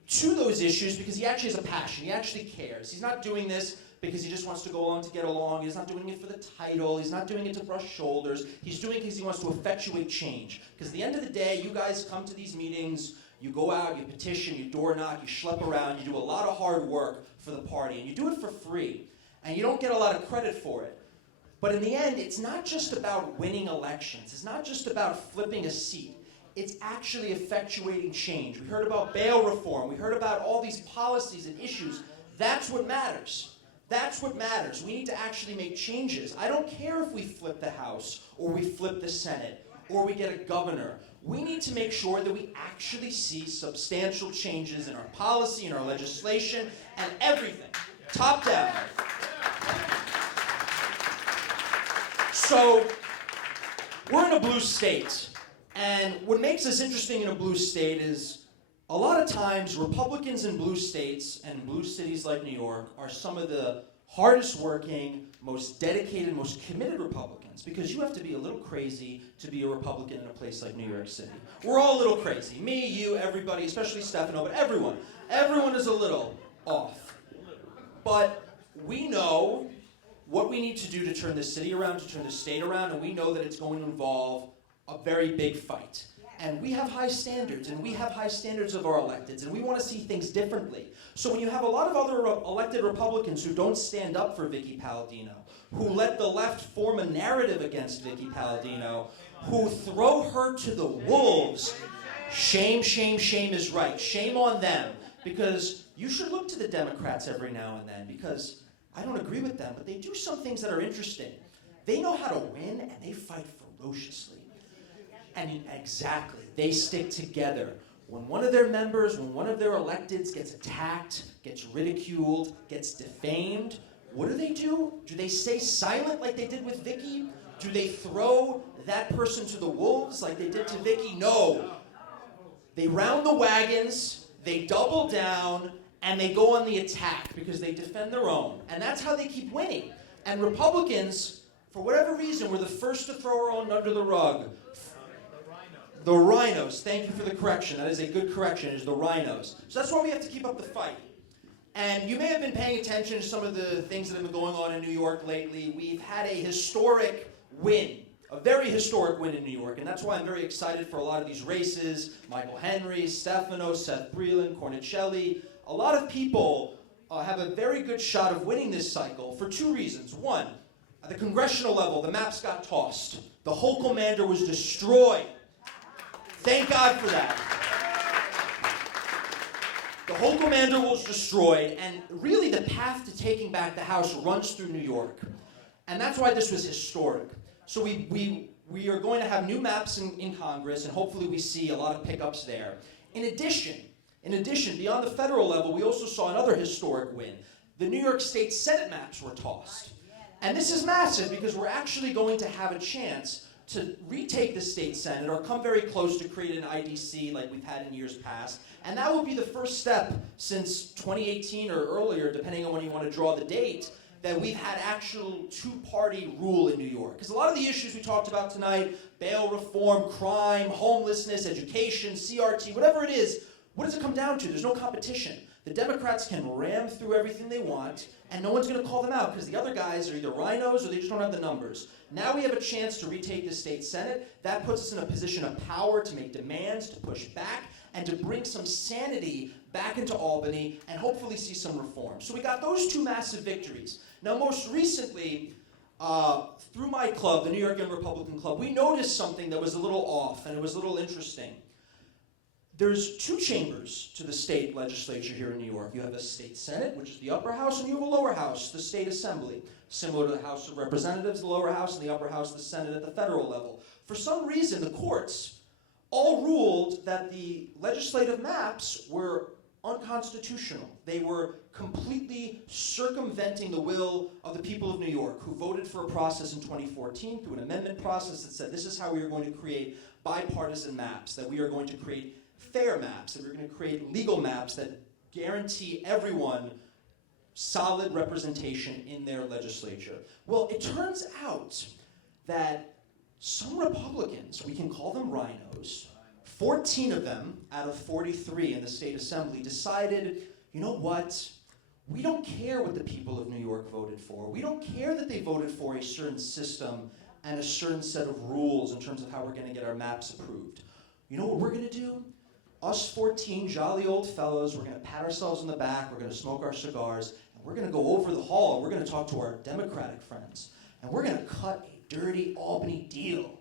to those issues because he actually has a passion. He actually cares. He's not doing this because he just wants to go along to get along. He's not doing it for the title. He's not doing it to brush shoulders. He's doing it because he wants to effectuate change. Because at the end of the day, you guys come to these meetings, you go out, you petition, you door knock, you schlep around, you do a lot of hard work for the party, and you do it for free. And you don't get a lot of credit for it. But in the end, it's not just about winning elections. It's not just about flipping a seat. It's actually effectuating change. We heard about bail reform. We heard about all these policies and issues. That's what matters. That's what matters. We need to actually make changes. I don't care if we flip the House or we flip the Senate or we get a governor. We need to make sure that we actually see substantial changes in our policy, in our legislation, and everything, top down. So, we're in a blue state. And what makes us interesting in a blue state is a lot of times Republicans in blue states and blue cities like New York are some of the hardest working, most dedicated, most committed Republicans because you have to be a little crazy to be a Republican in a place like New York City. We're all a little crazy. Me, you, everybody, especially Stefano, but everyone. Everyone is a little off. But we know what we need to do to turn this city around, to turn this state around, and we know that it's going to involve a very big fight. And we have high standards, and we have high standards of our electeds, and we want to see things differently. So when you have a lot of other elected Republicans who don't stand up for Vicky Palladino, who let the left form a narrative against Vicky Palladino, who throw her to the wolves, shame, shame, shame is right. Shame on them, because you should look to the Democrats every now and then, because I don't agree with them, but they do some things that are interesting. They know how to win, and they fight ferociously. And exactly, they stick together. When one of their members, when one of their electeds gets attacked, gets ridiculed, gets defamed, what do? Do they stay silent like they did with Vicky? Do they throw that person to the wolves like they did to Vicky? No. They round the wagons, they double down, and they go on the attack because they defend their own. And that's how they keep winning. And Republicans, for whatever reason, were the first to throw our own under the rug. The rhinos, thank you for the correction. That is a good correction, is the rhinos. So that's why we have to keep up the fight. And you may have been paying attention to some of the things that have been going on in New York lately. We've had a historic win, a very historic win in New York. And that's why I'm very excited for a lot of these races. Michael Henry, Stefano, Seth Breland, Cornicelli. A lot of people have a very good shot of winning this cycle for two reasons. One, at the congressional level, the maps got tossed. The whole commander was destroyed. Thank God for that. The whole commander was destroyed, and really the path to taking back the House runs through New York. And that's why this was historic. So we are going to have new maps in Congress, and hopefully we see a lot of pickups there. In addition, beyond the federal level, we also saw another historic win. The New York State Senate maps were tossed. And this is massive because we're actually going to have a chance to retake the state senate or come very close to create an IDC like we've had in years past. And that will be the first step since 2018 or earlier, depending on when you want to draw the date, that we've had actual two-party rule in New York. Because a lot of the issues we talked about tonight, bail reform, crime, homelessness, education, CRT, whatever it is, what does it come down to? There's no competition. The Democrats can ram through everything they want, and no one's going to call them out because the other guys are either rhinos or they just don't have the numbers. Now we have a chance to retake the state senate. That puts us in a position of power to make demands, to push back, and to bring some sanity back into Albany and hopefully see some reform. So we got those two massive victories. Now most recently, through my club, the New York Young Republican Club, we noticed something that was a little off, and it was a little interesting. There's two chambers to the state legislature here in New York. You have a state senate, which is the upper house, and you have a lower house, the state assembly. Similar to the House of Representatives, the lower house, and the upper house, the Senate at the federal level. For some reason, the courts all ruled that the legislative maps were unconstitutional. They were completely circumventing the will of the people of New York, who voted for a process in 2014 through an amendment process that said this is how we are going to create bipartisan maps, that we are going to create fair maps, that we're going to create legal maps that guarantee everyone solid representation in their legislature. Well, it turns out that some Republicans, we can call them rhinos, 14 of them out of 43 in the state assembly decided, you know what? We don't care what the people of New York voted for. We don't care that they voted for a certain system and a certain set of rules in terms of how we're going to get our maps approved. You know what we're going to do? Us 14 jolly old fellows, we're going to pat ourselves on the back, we're going to smoke our cigars, and we're going to go over the hall, and we're going to talk to our Democratic friends, and we're going to cut a dirty Albany deal.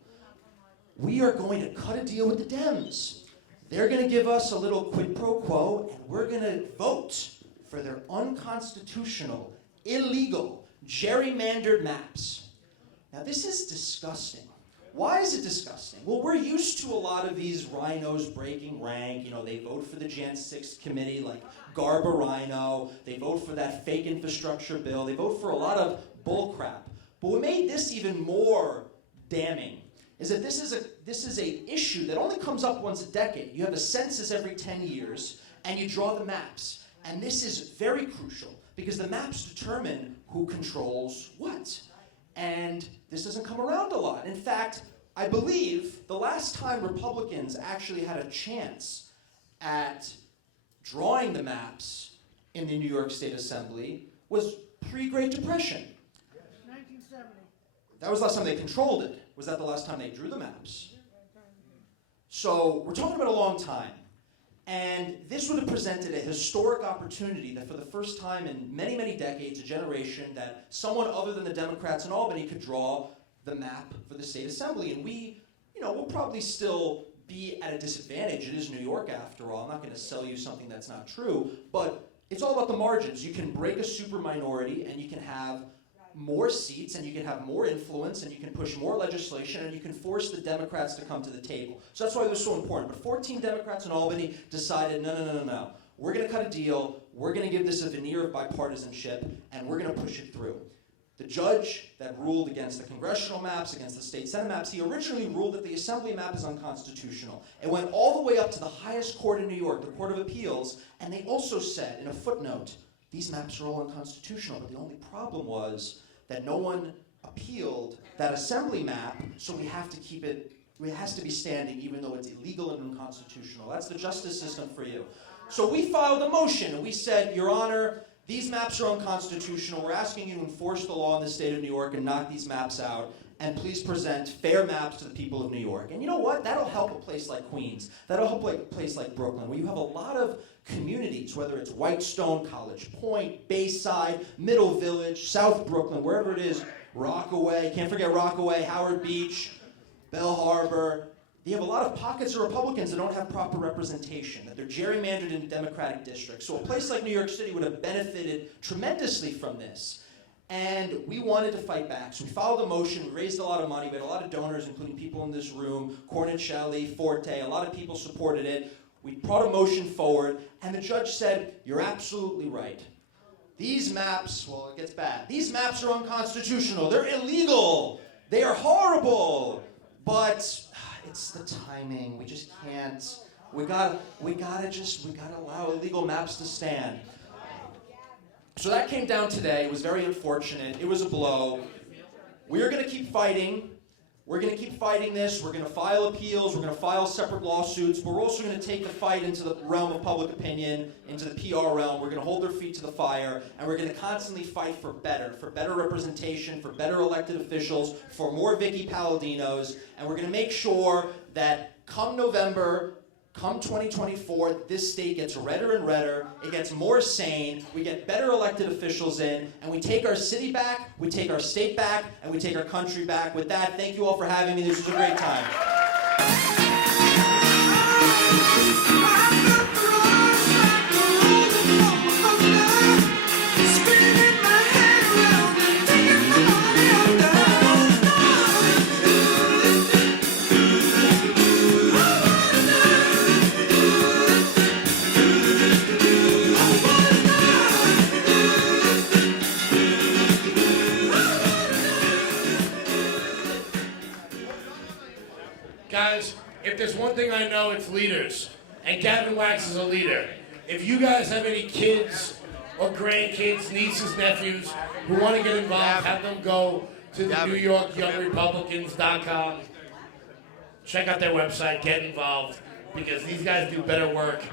We are going to cut a deal with the Dems. They're going to give us a little quid pro quo, and we're going to vote for their unconstitutional, illegal, gerrymandered maps. Now, this is disgusting. Why is it disgusting? Well, we're used to a lot of these rhinos breaking rank. You know, they vote for the Jan 6 committee like Garba Rhino. They vote for that fake infrastructure bill. They vote for a lot of bull crap. But what made this even more damning is that this is a issue that only comes up once a decade. You have a census every 10 years, and you draw the maps. And this is very crucial, because the maps determine who controls what. And this doesn't come around a lot. In fact, I believe the last time Republicans actually had a chance at drawing the maps in the New York State Assembly was pre-Great Depression. 1970. That was the last time they controlled it. Was that the last time they drew the maps? So we're talking about a long time. And this would have presented a historic opportunity that for the first time in many, many decades, a generation, that someone other than the Democrats in Albany could draw the map for the state assembly. And we, will probably still be at a disadvantage. It is New York after all. I'm not going to sell you something that's not true. But it's all about the margins. You can break a super minority and you can have more seats, and you can have more influence, and you can push more legislation, and you can force the Democrats to come to the table. So that's why it was so important. But 14 Democrats in Albany decided, no. We're going to cut a deal. We're going to give this a veneer of bipartisanship, and we're going to push it through. The judge that ruled against the congressional maps, against the state senate maps, he originally ruled that the assembly map is unconstitutional. It went all the way up to the highest court in New York, the Court of Appeals, and they also said in a footnote, these maps are all unconstitutional, but the only problem was that no one appealed that assembly map, so we have to keep it, it has to be standing even though it's illegal and unconstitutional. That's the justice system for you. So we filed a motion and we said, Your Honor, these maps are unconstitutional. We're asking you to enforce the law in the state of New York and knock these maps out, and please present fair maps to the people of New York. And you know what? That'll help a place like Queens. That'll help a place like Brooklyn, where you have a lot of communities, whether it's Whitestone, College Point, Bayside, Middle Village, South Brooklyn, wherever it is, Rockaway, can't forget Rockaway, Howard Beach, Bell Harbor. You have a lot of pockets of Republicans that don't have proper representation, that they're gerrymandered in Democratic districts. So a place like New York City would have benefited tremendously from this. And we wanted to fight back. So we filed a motion, we raised a lot of money, we had a lot of donors, including people in this room, Cornicelli, Forte, a lot of people supported it. We brought a motion forward, and the judge said, you're absolutely right. These maps, well, it gets bad. These maps are unconstitutional. They're illegal. They are horrible. But it's the timing. We just can't. We gotta allow illegal maps to stand. So that came down today. It was very unfortunate. It was a blow. We're going to keep fighting. We're going to keep fighting this. We're going to file appeals. We're going to file separate lawsuits. But we're also going to take the fight into the realm of public opinion, into the PR realm. We're going to hold their feet to the fire. And we're going to constantly fight for better representation, for better elected officials, for more Vicky Paladinos. And we're going to make sure that come November, come 2024, this state gets redder and redder, it gets more sane, we get better elected officials in, and we take our city back, we take our state back, and we take our country back. With that, thank you all for having me. This was a great time. Guys, if there's one thing I know, it's leaders. And Gavin Wax is a leader. If you guys have any kids or grandkids, nieces, nephews who want to get involved, have them go to the NewYorkYoungRepublicans.com. Check out their website, get involved, because these guys do better work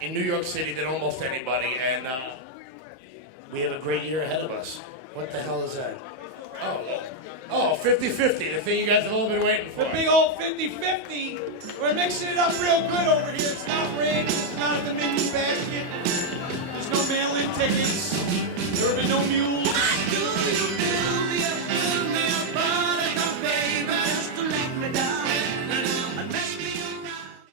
in New York City than almost anybody. And we have a great year ahead of us. What the hell is that? Oh, 50-50, the thing you guys have all been waiting for. The big old 50-50. We're mixing it up real good over here. It's not rigged. It's not